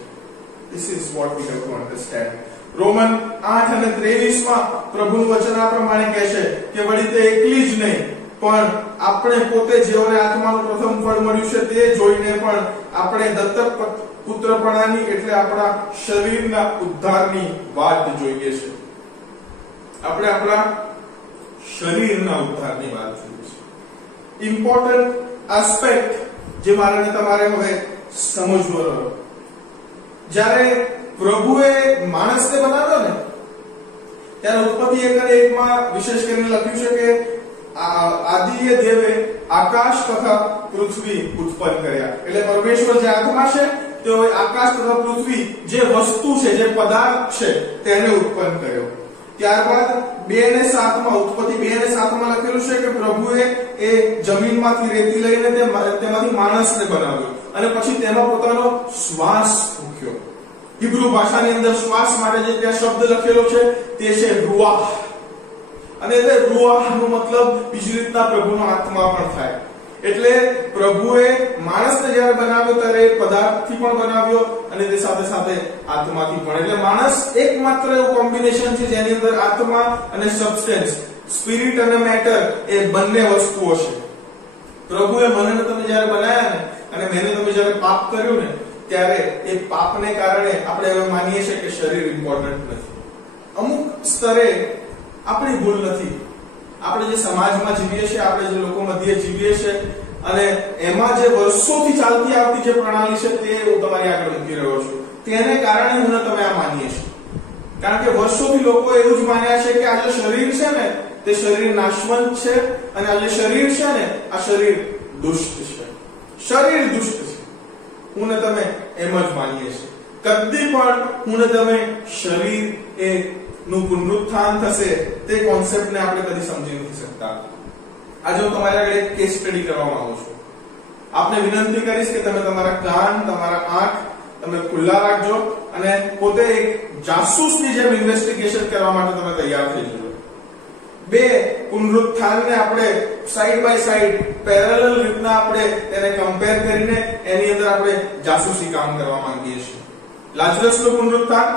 This is what we have to understand. Roman 8 અને 23 માં પ્રભુનું વચન આ પ્રમાણે કહે છે કે વળી તે એકલી જ નહીં પણ આપણે પોતે જેઓને આત્માનું પ્રથમ ફળ મળ્યું છે તે જોઈને પણ આપણે દત્તક પુત્રપણાની એટલે આપણા શરીરના ઉદ્ધારની વાત જોઈએ છે. આપણે આપણા શરીરના ઉદ્ધારની વાત જોઈએ છે. ઇમ્પોર્ટન્ટ આસ્પેક્ટ જે મારે તમારે હવે સમજવો રહ્યો. જ્યારે પ્રભુએ માણસને બનાવ્યો ને ત્યારે ઉત્પત્તિ 1:1 માં વિશેષ કરીને લખ્યું છે કે આદિએ દેવે આકાશ તથા પૃથ્વી ઉત્પન્ન કર્યા. એટલે પરમેશ્વર જે આત્મા છે તેઓએ આકાશ તથા પૃથ્વી જે વસ્તુ છે, જે પદાર્થ છે તેને ઉત્પન્ન કર્યો. ત્યારબાદ 2:7 માં ઉત્પત્તિ 2:7 માં લખેલું છે કે પ્રભુએ એ જમીનમાંથી રેતી લઈને તેમાંથી માણસને બનાવ્યો અને પછી તેમાં પોતાનો શ્વાસ મૂક્યો. હિબ્રુ ભાષાની અંદર શ્વાસ માટે જે ત્યાં શબ્દ લખેલો છે તે છે રૂઆહ. અને તે રૂઆહનો મતલબ બીજી રીતના પ્રભુનો આત્મા પણ થાય. એટલે પ્રભુએ માણસને જ્યારે બનાવ્યો ત્યારે પદાર્થથી પણ બનાવ્યો અને તે સાથે સાથે આત્માથી પણ. એટલે માણસ એકમાત્ર એવું કોમ્બિનેશન છે જેની અંદર આત્મા અને સબસ્ટન્સ, સ્પિરિટ અને મેટર એ બંને વસ્તુઓ છે. પ્રભુએ મને તમે જ્યારે બનાવ્યા ને અને મેને તમે જ્યારે પાપ કર્યું ને ત્યારે એ પાપને કારણે આપણે હવે માનીએ છીએ કે શરીર ઇમ્પોર્ટન્ટ નથી. અમુક સ્તરે આપણી ભૂલ નથી. આપણે જે સમાજમાં જીવીએ છીએ, આપણે જે લોકો મધ્યે જીવીએ છીએ અને એમાં જે વર્ષોથી ચાલતી આવતી જે પ્રણાલી છે તે હું તમારી આગળ મૂકી રહ્યો છું. તેને કારણે હું તમે આ માનીએ છીએ. કારણ કે વર્ષોથી લોકો એવું જ માન્યા છે કે આ જે શરીર છે ને તે શરીર નાશવંત છે અને આ જે શરીર છે ને આ શરીર દુષ્ટ છે. શરીર દુષ્ટ છે. હું ને તમે એમ જ માનીએ છીએ. કદી પણ હું ને તમે શરીર એ નું પુનરુત્થાન થશે તે કોન્સેપ્ટને આપણે કદી સમજી નથી શકતા. આજે હું તમારી આગળ એક કેસ સ્ટડી કરવા માંગુ છું. આપને વિનંતી કરીશ કે તમે તમારા કાન, તમારા આંખ તમે ખુલ્લા રાખજો અને પોતે એક જાસૂસની જેમ ઇન્વેસ્ટિગેશન કરવા માટે તમે તૈયાર થઈ જજો. બે પુનરુત્થાનને આપણે સાઈડ બાય સાઈડ પેરેલલ રીતના આપણે તેને કમ્પેર કરીને એની અંદર આપણે જાસૂસી કામ કરવા માંગીએ છીએ. લાજરસનું પુનરુત્થાન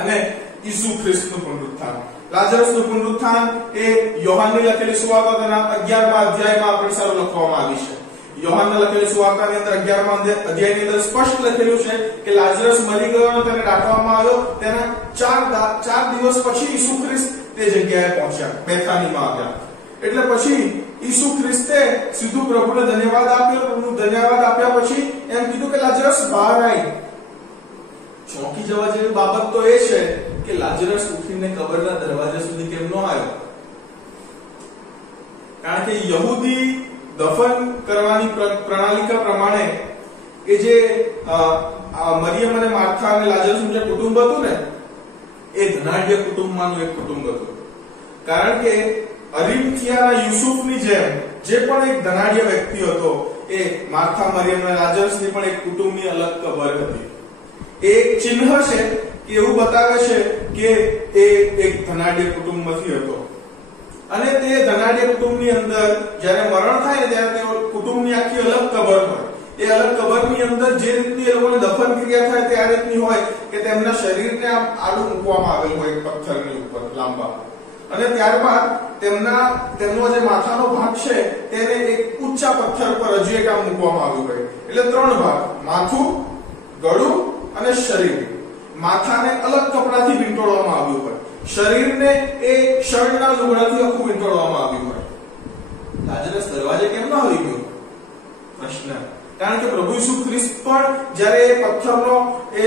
અને ઈસુ ખ્રિસ્તનું પુનરુત્થાન. લાજરસનું પુનરુત્થાન એ યોહાનની લખેલી સુવાર્તાના 11મા અધ્યાયમાં આપણે સારું લખવામાં આવી છે. યોહાનના લખેલી સુવાર્તાની અંદર 11મા અધ્યાયની અંદર સ્પષ્ટ લખેલું છે કે લાજરસ મરી ગયો અને તેને રાખવામાં આવ્યો. તેના 4 દિવસ પછી ઈસુ ખ્રિસ્ત તે જગ્યાએ પહોંચ્યા, બેથાનીમાં આવ્યા. એટલે પછી ઈસુ ખ્રિસ્તે સીધું પ્રભુને ધન્યવાદ આપ્યો. પ્રભુને ધન્યવાદ આપ્યા પછી એમ કીધું કે લાજરસ બહાર આવી. ચોંકી જવા જેવી બાબત તો એ છે કે લાજરસ ઉઠીને કબરના દરવાજા સુધી કેમ ન આવ્યો? કારણ કે યહૂદી દફન કરવાની પ્રણાલિકા પ્રમાણે કે જે મરિયમ અને માર્થા અને લાજરસનું જે કુટુંબ હતું ને એ ધનાઢ્ય કુટુંબમાંનું એક કુટુંબ હતું. કારણ કે અરિમથિયાના યુસુફની જેમ જે પણ એક ધનાઢ્ય વ્યક્તિ હતો એ માર્થા, મરિયમ અને લાજરસની પણ એક કુટુંબની અલગ કબર હતી. એક ચિહ્ન છે કે એવું બતાવે છે કે એ એક ધનાઢ્ય કુટુંબમાંથી હતો અને તે ધનાઢ્ય કુટુંબની અંદર જ્યારે મરણ થાય ને ત્યારે તેઓ કુટુંબની આખી અલગ કબર હોય. એ અલગ કબરની અંદર જે રીતની એ લોકોની દફન ક્રિયા થાય તે આ રીતની હોય કે તેમના શરીરને આમ આડું મૂકવામાં આવેલું હોય પથ્થરની ઉપર લાંબા, અને ત્યારબાદ તેમનો જે માથાનો ભાગ છે તેને એક ઊંચા પથ્થર પર હજી એક આમ મૂકવામાં આવ્યું હોય. એટલે 3 ભાગ, માથું, ગળું અને શરીર. માથાને અલગ કપડાથી વીંટોળવામાં આવ્યું હોય, શરીરને એ શણના લુગડાથી આખું વીંટોળવામાં આવ્યું હોય. લાજરસ દરવાજે કેમ ન આવી ગયો? પ્રશ્ન. કારણ કે પ્રભુ ઈસુ ખ્રિસ્ત પણ જ્યારે એ પથ્થરનો એ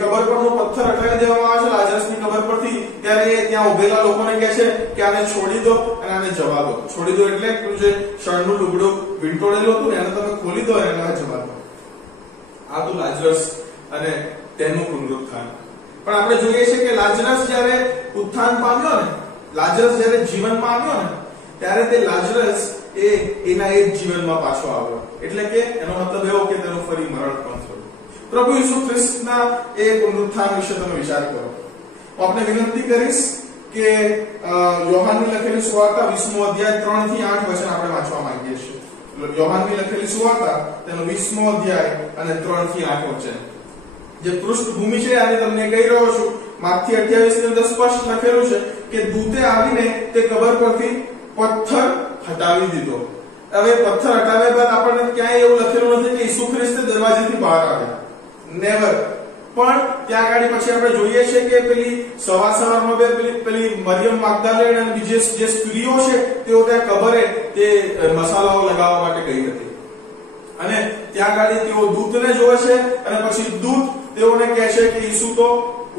કબર પરનો પથ્થર હટાવી દેવામાં આવે છે લાજરસની કબર પરથી, ત્યારે એ ત્યાં ઉભેલા લોકોને કહે છે કે આને છોડી દો અને આને જવા દો. છોડી દો એટલે જે શણનું લુગડું વીંટોળેલું હતું ને એને તમે ખોલી દો અને એને જવા દો. આ તો લાજરસ અને તેનું પુનરુત્થાન. પણ આપણે જોઈએ છે કે લાજરસ જ્યારે ઉત્થાન પામ્યો ને, લાજરસ જ્યારે જીવનમાં આવ્યો ને ત્યારે તે લાજરસ એના એ જીવનમાં પાછો આવ્યો. એટલે કે એનો મતલબ એવો કે તેનું ફરી મરણ પણ થયું. પ્રભુ ઈસુ ખ્રિસ્તના એ પુનરુત્થાન વિશે તમે વિચાર કરો. હું આપને વિનંતી કરીશ કે યોહાનની લખેલી સુવાર્તા 20મો અધ્યાય 3 થી 8 વચન આપણે વાંચવા માંગીએ છીએ. યોહાનની લખેલી સુવાર્તા તેનો 20મો અધ્યાય અને 3 થી 8 વચન. જે પૃષ્ઠભૂમિ છે આને તમને કહી રહ્યો છું. માથી 28 ની અંદર સ્પષ્ટ લખેલું છે કે દૂતે આવીને તે કબર પરથી પથ્થર હટાવી દીધો. હવે પથ્થર હટાવ્યા બાદ આપણને ક્યાંય એવું લખેલું નથી કે ઈસુ ખ્રિસ્ત દરવાજેથી બહાર આવ્યા. નેવર. પણ ત્યાં આગળ પછી આપણે જોઈએ છે કે પેલી સવારમાં પેલી મરિયમ magdalene અને બીજે જે સ્ત્રીઓ છે તેઓ ત્યાં કબરે તે મસાલાઓ લગાવવા માટે ગઈ હતી અને ત્યાં આગળ તેઓ દૂતને જોવે છે અને પછી દૂત તેઓને કહે છે કે ઈસુ તો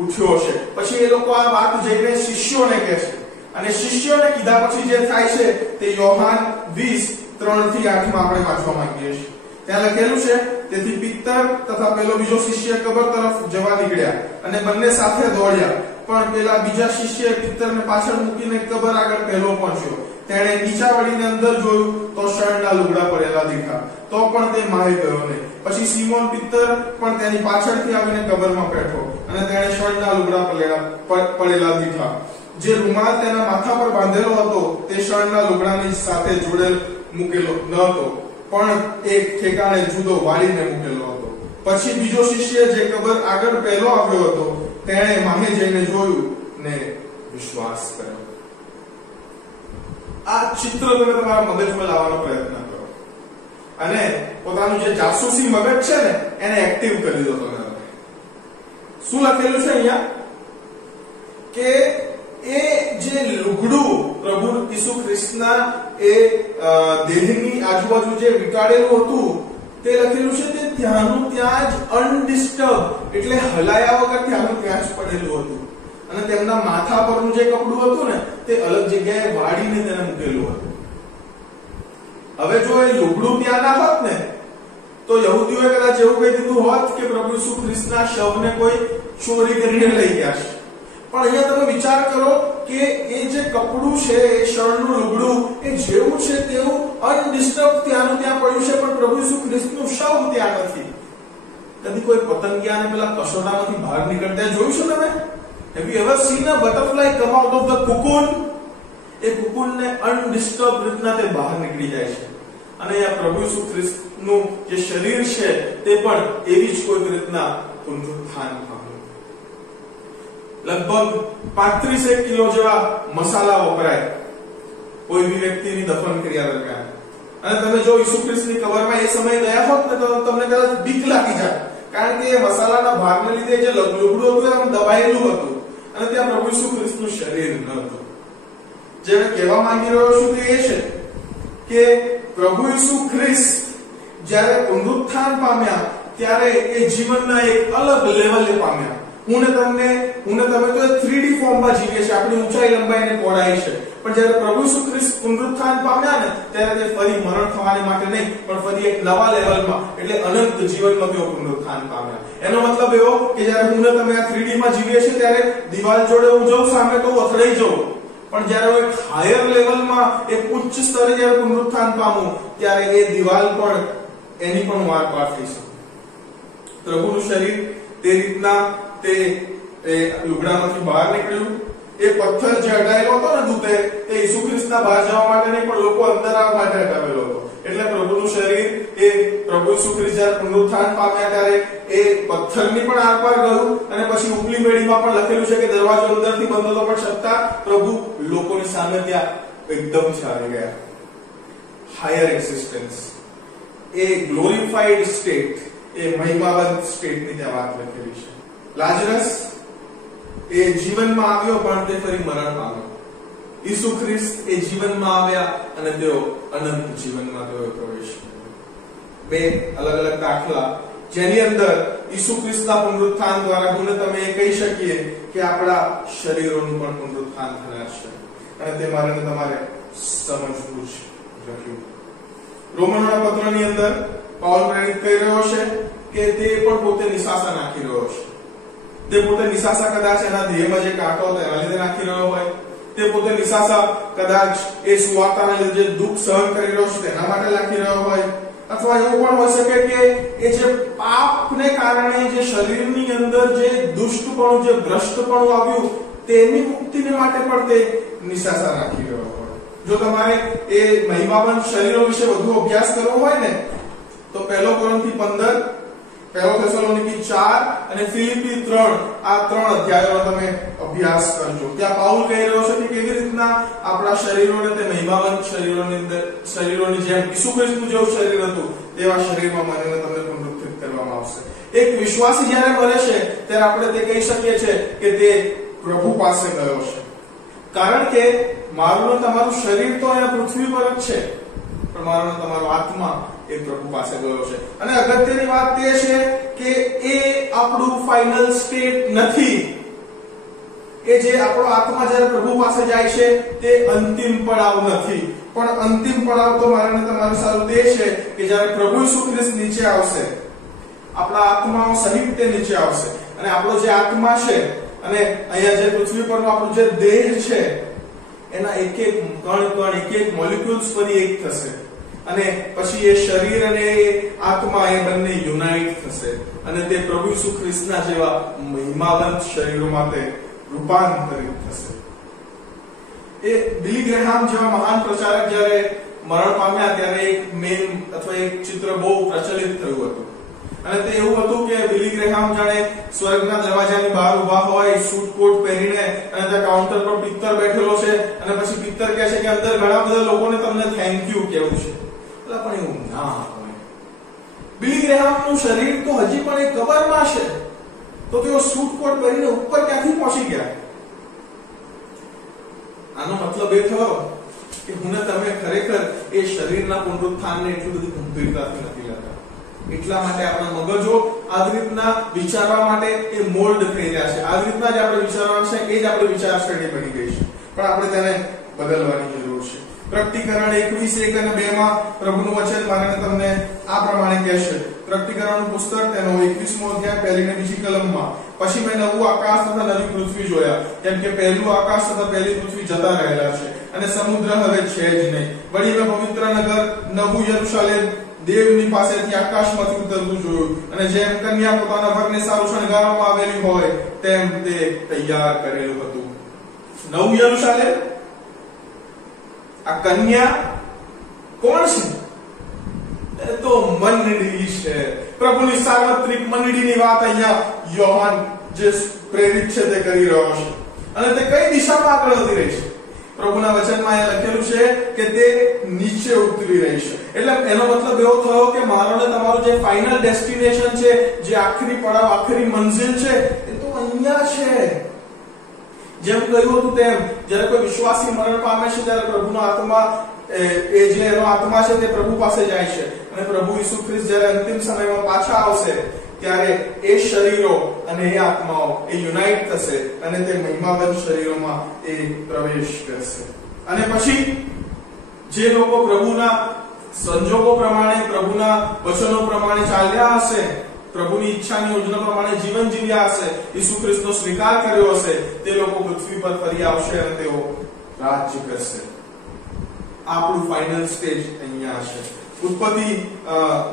ઉઠ્યો છે. પછી એ લોકો આ વાત જઈને શિષ્યોને કહે છે અને શિષ્યોને કીધા પછી જે થાય છે તે યોહાન 20:3-8 માં આપણે વાંચવા માંગીએ છીએ. ત્યાં લખેલું છે, તેથી પિત્તર તથા પેલો બીજો શિષ્ય કબર તરફ જવા નીકળ્યા અને બંને સાથે દોડ્યા, પણ પેલા બીજા શિષ્યએ પિત્તરને પાછળ મૂકીને કબર આગળ પહેલો પહોંચ્યો. તેણે નીચા વળીને અંદર જોયું તો શણના લુગડા પડેલા દેખ્યા, તો પણ તે માહી ગયો નહીં. પછી સિમોન પિત્તર પણ તેની પાછળથી આવીને કબરમાં બેઠો અને તેણે શણના લુગડા પડેલા દેખ્યા. જે રૂમાલ તેના માથા પર બાંધેલો હતો તે શણના લુગડાની સાથે જોડેલ મૂકેલો ન હતો, પણ એક ઠેકાણે જુદો વાળીને મૂકેલો હતો. પછી બીજો શિષ્ય જે કબર આગળ પહેલો આવ્યો હતો તેણે માહે જઈને જોયું ને વિશ્વાસ કર્યો. આ ચિત્ર તમે તમારા મગજમાં લાવવાનો પ્રયત્ન કરો અને પોતાનું જે જાસૂસી મગજ છે ને એને એક્ટિવ કરી દો. તમે શું લખેલું છે અહીંયા કે એ જે લુગડું પ્રભુ ઈસુ ખ્રિસ્તના એ દેહની આજુબાજુ જે વીંટાળેલું હતું તે લખેલું છે તે ત્યાંનું ત્યાં જ અનડિસ્ટર્બ એટલે હલાયા વગર ત્યાંનું ત્યાં જ પડેલું હતું અને તેમના માથા પરનું જે કપડું હતું ને તે અલગ જગ્યાએ વાળીને તેને મૂકેલું હતું. હવે જો એ લુગડું ત્યાં ના હોત ને તો યહૂદીઓએ કદાચ એવું કહી દીધું હોત કે પ્રભુ ઈસુ ખ્રિસ્તના શવને કોઈ ચોરી કરીને લઈ ગયા છે. પણ અહીંયા તમે વિચાર કરો કે એ જે કપડું છે એ શણનું લુગડું એ જેવું છે તેવું અનડિસ્ટર્બ ત્યાંનું ત્યાં પડ્યું છે, પણ પ્રભુ ઈસુ ખ્રિસ્તનું શવ ત્યાં નથી. કદી કોઈ પતંગિયાને પેલા કસોટામાંથી બહાર નીકળતા જોયું છે તમે? Have you ever seen a butterfly come out of the cocoon? એ cocoonને અનડિસ્ટર્બ રીતના તે બહાર નીકળી જાય છે અને આ પ્રભુ ઈસુ ખ્રિસ્તનું જે શરીર છે તે પણ એવી જ કોઈ રીતના પુનરુત્થાન પામ્યું. લગભગ 35 કિલો જેવા મસાલા વપરાય કોઈ બી વ્યક્તિની દફન ક્રિયા દરમિયાન. અને તમે જો ઈસુ ખ્રિસ્તની કબરમાં એ સમય ગયા હોત ને તો તમને કદાચ બીક લાગી જાય, કારણ કે એ મસાલાના ભાગને લીધે જે લુગડું હતું એમ દબાયેલું હતું અને ત્યાં પ્રભુ ઈસુ ખ્રિસ્તનું શરીર ન હતું. જે હું કહેવા માંગી રહ્યો છું તે એ છે કે પ્રભુ ઈસુ ખ્રિસ્ત જ્યારે પુનરુત્થાન પામ્યા ત્યારે એ જીવનના એક અલગ લેવલે પામ્યા. હું ને તમે તો 3D ફોર્મમાં જીવીએ છીએ, આપણી ઊંચાઈ લંબાઈ અને પહોળાઈ છે, પણ જ્યારે પ્રભુ ઈસુ ખ્રિસ્ત પુનરુત્થાન પામ્યા ને ત્યારે તે ફરી મરણ થવાની માટે નહીં પણ ફરી એક નવા લેવલમાં એટલે અનંત જીવનમાં તેઓ પુનરુત્થાન પામ્યા. એનો મતલબ એવો કે જ્યારે હું ને તમે આ 3D માં જીવીએ છીએ ત્યારે દિવાલ જોડે હું જઉં સામે તો અથડાઈ જઉં, પણ જ્યારે હું એક હાયર લેવલમાં એક ઉચ્ચ સ્તરે જ્યારે પુનરુત્થાન પામું ત્યારે એ દિવાલ પણ એની પણ વાર પાર થઈ શકે. પ્રભુનું શરીર તે રીતના તે લુગડામાંથી બહાર નીકળ્યું. એ પથ્થર જે હટાયેલો હતો ને દૂતે તે ઈસુ ખ્રિસ્તના બહાર જવા માટે નહીં પણ લોકો અંદર આવવા માટે હટાવેલો હતો. એટલે પ્રભુનું શરીર એ પ્રભુ ઈસુ ખ્રિસ્ત જ્યારે પુનરુત્થાન પામ્યા ત્યારે એ પથ્થરની પણ આરપાર ગયું અને પછી ઉપલી પેઢીમાં પણ લખેલું છે કે દરવાજો અંદરથી બંધ હતો પણ છતાં પ્રભુ લોકોની સામે ત્યાં એકદમ આવી ગયા. હાયર એક્ઝિસ્ટન્સ, એ ગ્લોરીફાઈડ સ્ટેટ, એ મહિમાવંત સ્ટેટની ત્યાં વાત લખેલી છે. લાજરસ એ જીવનમાં આવ્યો પણ તે ફરી મરણ પામ્યો. ઈસુ ખ્રિસ્ત એ જીવનમાં આવ્યા અને તેઓ અનંત જીવનમાં તેઓ પ્રવેશ કર્યો. બે અલગ અલગ દાખલા જેની અંદર ઈસુ ખ્રિસ્તના પુનરુત્થાન દ્વારા હું તમે એ કહી શકીએ કે આપણા શરીરોનું પણ પુનરુત્થાન થનાર છે અને તે મારે તમારે સમજવું જ રહ્યું. રોમનોના પત્રની અંદર પાઉલ પ્રેરિત કરી રહ્યો છે કે તે પણ પોતે નિશાસા નાખી રહ્યો છે. તે પોતે નિશાસા કદાચ એના દેહમાં જે કાંટો હતો એના લીધે નાખી રહ્યો હોય, તે પોતે નિશાસા કદાચ એ સુવાર્તાના લીધે જે દુઃખ સહન કરી રહ્યો છે તેના માટે નાખી રહ્યો હોય, અથવા એવું પણ હોઈ શકે કે એ જે પાપને કારણે જે શરીરની અંદર જે દુષ્ટપણું જે ભ્રષ્ટપણું આવ્યું તેની મુક્તિને માટે પણ તે નિશાસા નાખી રહ્યો હોય. જો તમારે એ મહિમાવંત શરીરો વિશે વધુ અભ્યાસ કરવો હોય ને તો 1 કોરિન્થી 15, 1 થેસલોનિકી 4 અને ફિલિપી 3 આ 3 અધ્યાયોનો તમે અભ્યાસ કરજો. ત્યાં પાઉલ કહી રહ્યો છે કે કેવી રીતના આપણા શરીરોને તે મહિમાવંત શરીરોની જેમ ઈસુ ખ્રિસ્તનું જેવું શરીર હતું તેવા શરીરમાં મને તમને પુનરુત્થિત કરવામાં આવશે. એક વિશ્વાસી જ્યારે મરે છે ત્યારે આપણે તે કહી શકીએ છીએ કે તે પ્રભુ પાસે ગયો છે, કારણ કે મારું ને તમારું શરીર તો અહીંયા પૃથ્વી પર જ છે, પણ મારું ને તમારો આત્મા એ પ્રભુ પાસે ગયો છે. અને અગત્યની વાત તે છે કે એ આપણું ફાઇનલ સ્ટેટ નથી. એ જે આપણો આત્મા જ્યારે પ્રભુ પાસે જાય છે તે અંતિમ પડાવ નથી, પણ અંતિમ પડાવ તો મારે તમારું સારું તે છે કે જ્યારે પ્રભુ ઈસુ ખ્રિસ્ત નીચે આવશે, આપણા આત્માઓ સહિત તે નીચે આવશે, અને આપણો જે આત્મા છે અને અહીંયા જે પૃથ્વી પરનો આપણો જે દેહ છે એના એક એક કણ એક એક મોલિક્યુલ્સ ફરી એક થશે, અને પછી એ શરીર અને એ આત્મા એ બંને યુનાઇટ થશે અને તે પ્રભુ ઈસુ ખ્રિસ્તના જેવા મહિમાવંત શરીરોમાં તે રૂપાંતરિત થશે. એ બિલી ગ્રેહામ જેવા મહાન પ્રચારક જ્યારે મરણ પામ્યા ત્યારે એક મેમ અથવા એક ચિત્ર બહુ પ્રચલિત થયું હતું, અને તે એવું હતું કે બિલી ગ્રેહામ જાણે સ્વર્ગના દરવાજાની બહાર ઊભા હોય સૂટ કોટ પહેરીને, અને ત્યાં કાઉન્ટર પર પિત્તર બેઠેલો છે, અને પછી પિત્તર કહે છે કે અંદર ઘણા બધા લોકોને તમને થેન્ક યુ કહેવું છે. પણ એવું ના હોય. બિલી ગ્રેહામનું શરીર તો હજી પણ એક કબરમાં છે, તો તેઓ સૂટ કોટ પહેરીને ઉપર ક્યાંથી પહોંચી ગયા? આનો મતલબ એ થયો કે હું તમે ખરેખર એ શરીરના પુનરુત્થાનને એટલું બધી ગંભીરતાથી નથી લેતા. એટલા માટે આપણા મગજો આવી રીતના વિચારવા માટે એ મોલ્ડ થઈ રહ્યા છે. આવી રીતના જ આપણે વિચારવાનું છે, એ જ આપણી વિચારસરણી બની ગઈ છે, પણ આપણે તેને બદલવાની જરૂર છે. પ્રકટીકરણ 21:1 અને 2 માં પ્રભુનું વચન મારે તમને આ પ્રમાણે કહેશે. પ્રકટીકરણનું પુસ્તક તેનો 21મો અધ્યાય પહેલી અને બીજી કલમમાં. પછી મેં નવું આકાશ તથા નવી પૃથ્વી જોયા, કેમ કે પહેલું આકાશ તથા પહેલી પૃથ્વી જતા રહેલા છે અને સમુદ્ર હવે છે જ નહીં. વળી મેં પવિત્ર નગર નવું યરુશલેમ દેવની પાસેથી આકાશમાંથી ઉતરતું જોયું, અને જેમ કન્યા પોતાના વરને સારું શણગારવામાં આવેલી હોય તેમ તે તૈયાર કરેલું હતું. નવું યરુશલેમ, આ કન્યા કોણ છે? એ તો મંડળી છે. પ્રભુની સાર્વત્રિક મંડળીની વાત અહીંયા યોહાન જે પ્રેરિત છે તે કરી રહ્યો છે, અને તે કઈ દિશામાં આગળ વધી રહી છે? પ્રભુના વચનમાં એ લખેલું છે કે તે નીચે ઉતરી રહી છે. એટલે એનો મતલબ એવો થયો કે મારો ને તમારું જે ફાઇનલ ડેસ્ટિનેશન છે, જે આખરી પડાવ, આખરી મંઝિલ છે, એ તો અહીંયા છે. જેમ કહ્યું હતું તેમ જ્યારે કોઈ વિશ્વાસી મરણ પામે છે ત્યારે પ્રભુનો આત્મા એ જે એનો આત્મા છે તે પ્રભુ પાસે જાય છે, અને પ્રભુ ઈસુ ખ્રિસ્ત જ્યારે અંતિમ સમયમાં પાછા આવશે ત્યારે એ શરીરો અને એ આત્માઓ એ યુનાઇટ થશે અને તે મહિમાવંત શરીરોમાં એ પ્રવેશ કરશે. અને પછી જે લોકો પ્રભુના સંજોગો પ્રમાણે, પ્રભુના વચનો પ્રમાણે ચાલ્યા હશે, પ્રભુની ઈચ્છાની યોજના પ્રમાણે જીવન જીવ્યા હશે, ઈસુ ખ્રિસ્તનો સ્વીકાર કર્યો હશે, તે લોકો પૃથ્વી પર ફરી આવશે અને તેઓ રાજ્ય કરશે. આપણું ફાઇનલ સ્ટેજ અહીંયા હશે. ઉત્પત્તિ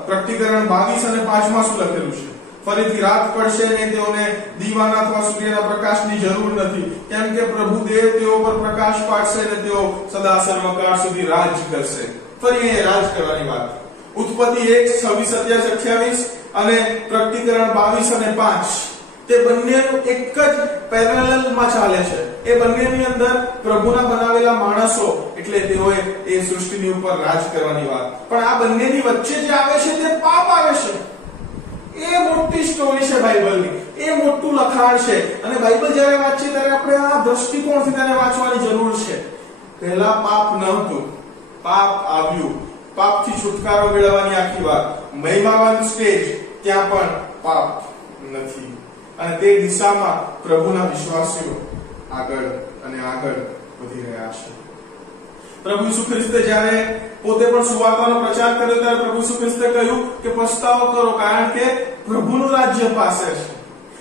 પ્રકટીકરણ 22 અને 5 માં શું લખેલું છે? ફરીથી રાત પડશે ને તેઓને દીવાના અથવા સૂર્યના પ્રકાશની જરૂર નથી, કેમ કે પ્રભુ દેવ તેઓ પર પ્રકાશ પાડશે અને તેઓ સદા સર્વકાળ સુધી રાજ કરશે. ફરી એ રાજ કરવાની વાત. ઉત્પત્તિ 1:26-27 અને પ્રકટીકરણ 22 અને 5 તે બંનેનું એક જ પેરેલલમાં ચાલે છે. એ બંનેની અંદર પ્રભુના બનાવેલા માણસો, એટલે તેઓએ એ સૃષ્ટિની ઉપર રાજ કરવાની વાત. પણ આ બંનેની વચ્ચે જે આવે છે તે પાપ આવે છે. એ મોટી સ્ટોરી છે બાઇબલની, એ મોટું લખાણ છે, અને બાઇબલ જ્યારે વાંચીએ ત્યારે આપણે આ દ્રષ્ટિકોણથી તેને વાંચવાની જરૂર છે. પહેલા પાપ નહોતું, પાપ આવ્યું, પાપથી છુટકારો મેળવવાની આખી વાત. મહિમાવંત સ્ટેજ, ત્યાં પણ પાપ નથી, અને તે દિશામાં પ્રભુના વિશ્વાસીઓ આગળ અને આગળ વધી રહ્યા છે. પ્રભુ ઈસુ ખ્રિસ્તે જ્યારે પોતે પણ સુવાર્તાનો પ્રચાર કર્યો ત્યારે પ્રભુ ઈસુ ખ્રિસ્તે કહ્યું કે પસ્તાવો કરો, કારણ કે પ્રભુનું રાજ્ય પાસે છે.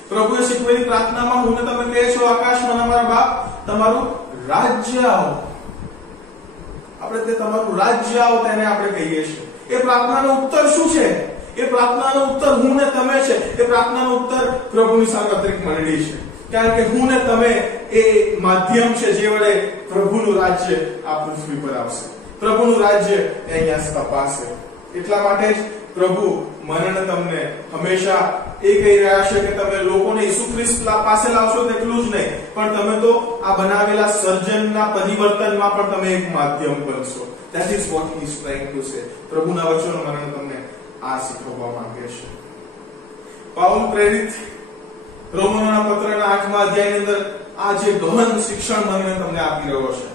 પ્રભુએ શીખવેલી પ્રાર્થનામાં હું તમે કહે છો આકાશમાં અમારા બાપ તમારું રાજ્ય આવો. આપણે તે તમારું રાજ્ય આવો તેને આપણે કહીએ છીએ. એ પ્રાર્થનાનો ઉત્તર શું છે? એ પ્રાર્થનાનો ઉત્તર હું ને તમે છે. એ પ્રાર્થનાનો ઉત્તર પ્રભુની સાર્વત્રિક મંડળી છે, કારણ કે હું ને તમે એ માધ્યમ છે જે વડે પ્રભુનું રાજ્ય આ પૃથ્વી પર આવશે. પ્રભુનું રાજ્ય અહીંયા સ્થપાશે. એટલા માટે જ પ્રભુ મને તમને હંમેશા એ કહી રહ્યા છે કે તમે લોકોને ઈસુ ખ્રિસ્ત પાસે લાવશો તેટલું જ નહીં, પણ તમે તો આ બનાવેલા સર્જનના પરિવર્તનમાં પણ તમે એક માધ્યમ બનશો. That is what he is trying to say. પ્રભુના વચનો મને તમને આ શીખવવા માંગે છે. પાઉલ પ્રેરિત રોમનોના પત્રના 8મા અધ્યાયની અંદર આ જે ગહન શિક્ષણ મને તમને આપી રહ્યો છે,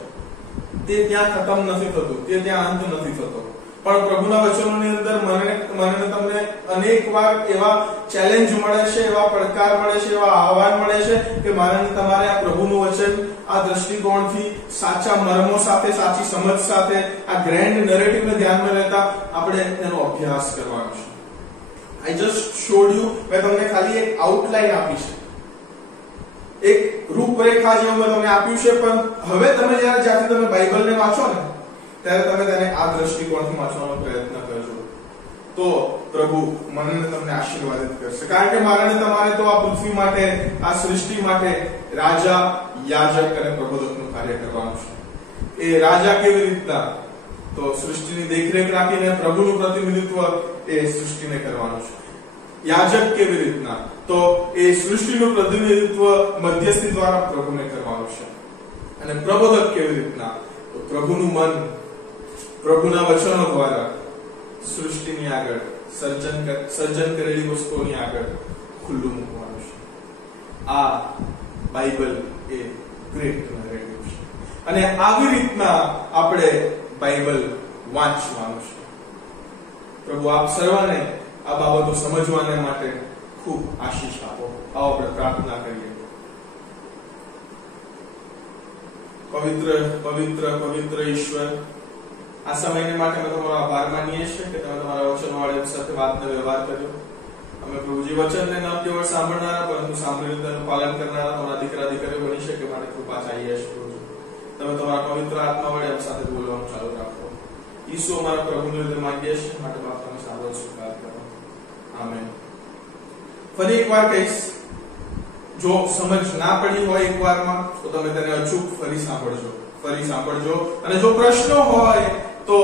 તે ત્યાં ખતમ નથી થતું, તે ત્યાં અંત નથી થતો. પણ પ્રભુના વચનોની અંદર મને તમને અનેકવાર એવા ચેલેન્જ મળે છે, એવા પડકાર મળે છે, એવા આહવાન મળે છે કે મારે તમારે આ પ્રભુનું વચન આ દ્રષ્ટિકોણથી સાચા મર્મો સાથે, સાચી સમજ સાથે, આ ગ્રેન્ડ નરેટિવને ધ્યાનમાં લેતા આપણે એનો અભ્યાસ કરવાનો છે. I just showed you, મેં તમને ખાલી એક આઉટલાઈન આપી છે, એક રૂપરેખા જેવું મેં તમને આપ્યું છે, પણ હવે તમે જ્યારથી તમે બાઇબલને વાંચો ને ત્યારે તમે તેને આ દ્રષ્ટિકોણથી વાંચવાનો પ્રયત્ન કરજો, તો પ્રભુ મને તમને આશીર્વાદિત કરશે. કારણ કે મારે તમારે તો આ પૃથ્વી માટે, આ સૃષ્ટિ માટે રાજા, યાજક અને પ્રબોધકનું કાર્ય કરવાનું છે. એ રાજા કેવી રીતના? તો સૃષ્ટિની દેખરેખ રાખીને પ્રભુનું પ્રતિનિધિત્વ એ સૃષ્ટિને કરવાનું છે. યાજક કેવી રીતના? તો એ સૃષ્ટિનું પ્રતિનિધિત્વ મધ્યસ્થી દ્વારા પ્રભુને કરવાનું છે. અને પ્રબોધક કેવી રીતના? તો પ્રભુનું મન પ્રભુના વચનો દ્વારા સૃષ્ટિની આગળ, સર્જન કરેલી વસ્તુઓની આગળ ખુલ્લું મૂકવાનું છે. આ બાઇબલ એ ગ્રેટ નરેટિવ છે, અને આવી રીતના આપણે બાઇબલ વાંચવાનું છે. પ્રભુ આપ સર્વને આ બાબતો સમજવાને માટે ખૂબ આશીષ આપો. આવો આપણે પ્રાર્થના કરીએ. પવિત્ર પવિત્ર પવિત્ર ઈશ્વર, આ સમયને માટે અમે તમારો આભાર માનીએ છીએ કે તમે તમારા વચનો વાળી સાથે વાતને વ્યવહાર કર્યો. અમે પ્રભુજી વચનને ન કેવળ સાંભળનારા પરંતુ સાંભળી તેનું પાલન કરનારા તમારા દીકરા દીકરીઓ બની શકે માટે કૃપા ચાહીએ છીએ. તમે તમારા પવિત્ર આત્મા વડે અમ સાથે બોલવાનું ચાલુ રાખો. ઈસુ અમારા પ્રભુને લીધે માંગીએ છીએ, માટે બાપ તમે સારો સ્વીકાર કરો. આમેન. ફરી એકવાર કહીશ, જો સમજ ના પડી હોય એકવારમાં તો તમે તેને અચૂક ફરી સાંભળજો, અને જો પ્રશ્નો હોય તો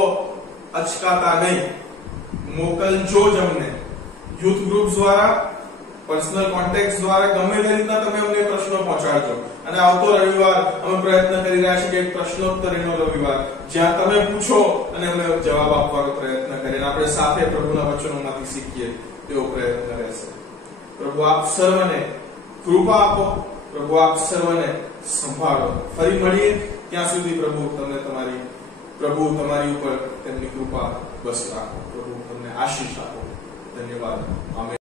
અચકાતા નહીં, મોકલજો જ અમને. યુથ ગ્રુપ દ્વારા, પર્સનલ કોન્ટેક્ટ દ્વારા, ગમે તે રીતના તમે અમને પ્રશ્નો પહોંચાડજો. અને આવતો રવિવાર અમે પ્રયત્ન કરી રહ્યા છીએ કે એક પ્રશ્નોત્તરીનો રવિવાર, જ્યાં તમે પૂછો અને અમે જવાબ આપવાનો પ્રયત્ન કરીએ, આપણે સાથે પ્રભુના વચનોમાંથી શીખીએ તેવો પ્રયત્ન રહેશે. પ્રભુ આપ સર્વને કૃપા આપો, પ્રભુ આપ સર્વને સંભાળો. ફરી મળીએ ત્યાં સુધી પ્રભુ તમારી ઉપર તેમની કૃપા બસ રાખો. પ્રભુ તમને આશીષ આપો. ધન્યવાદ. આમેન.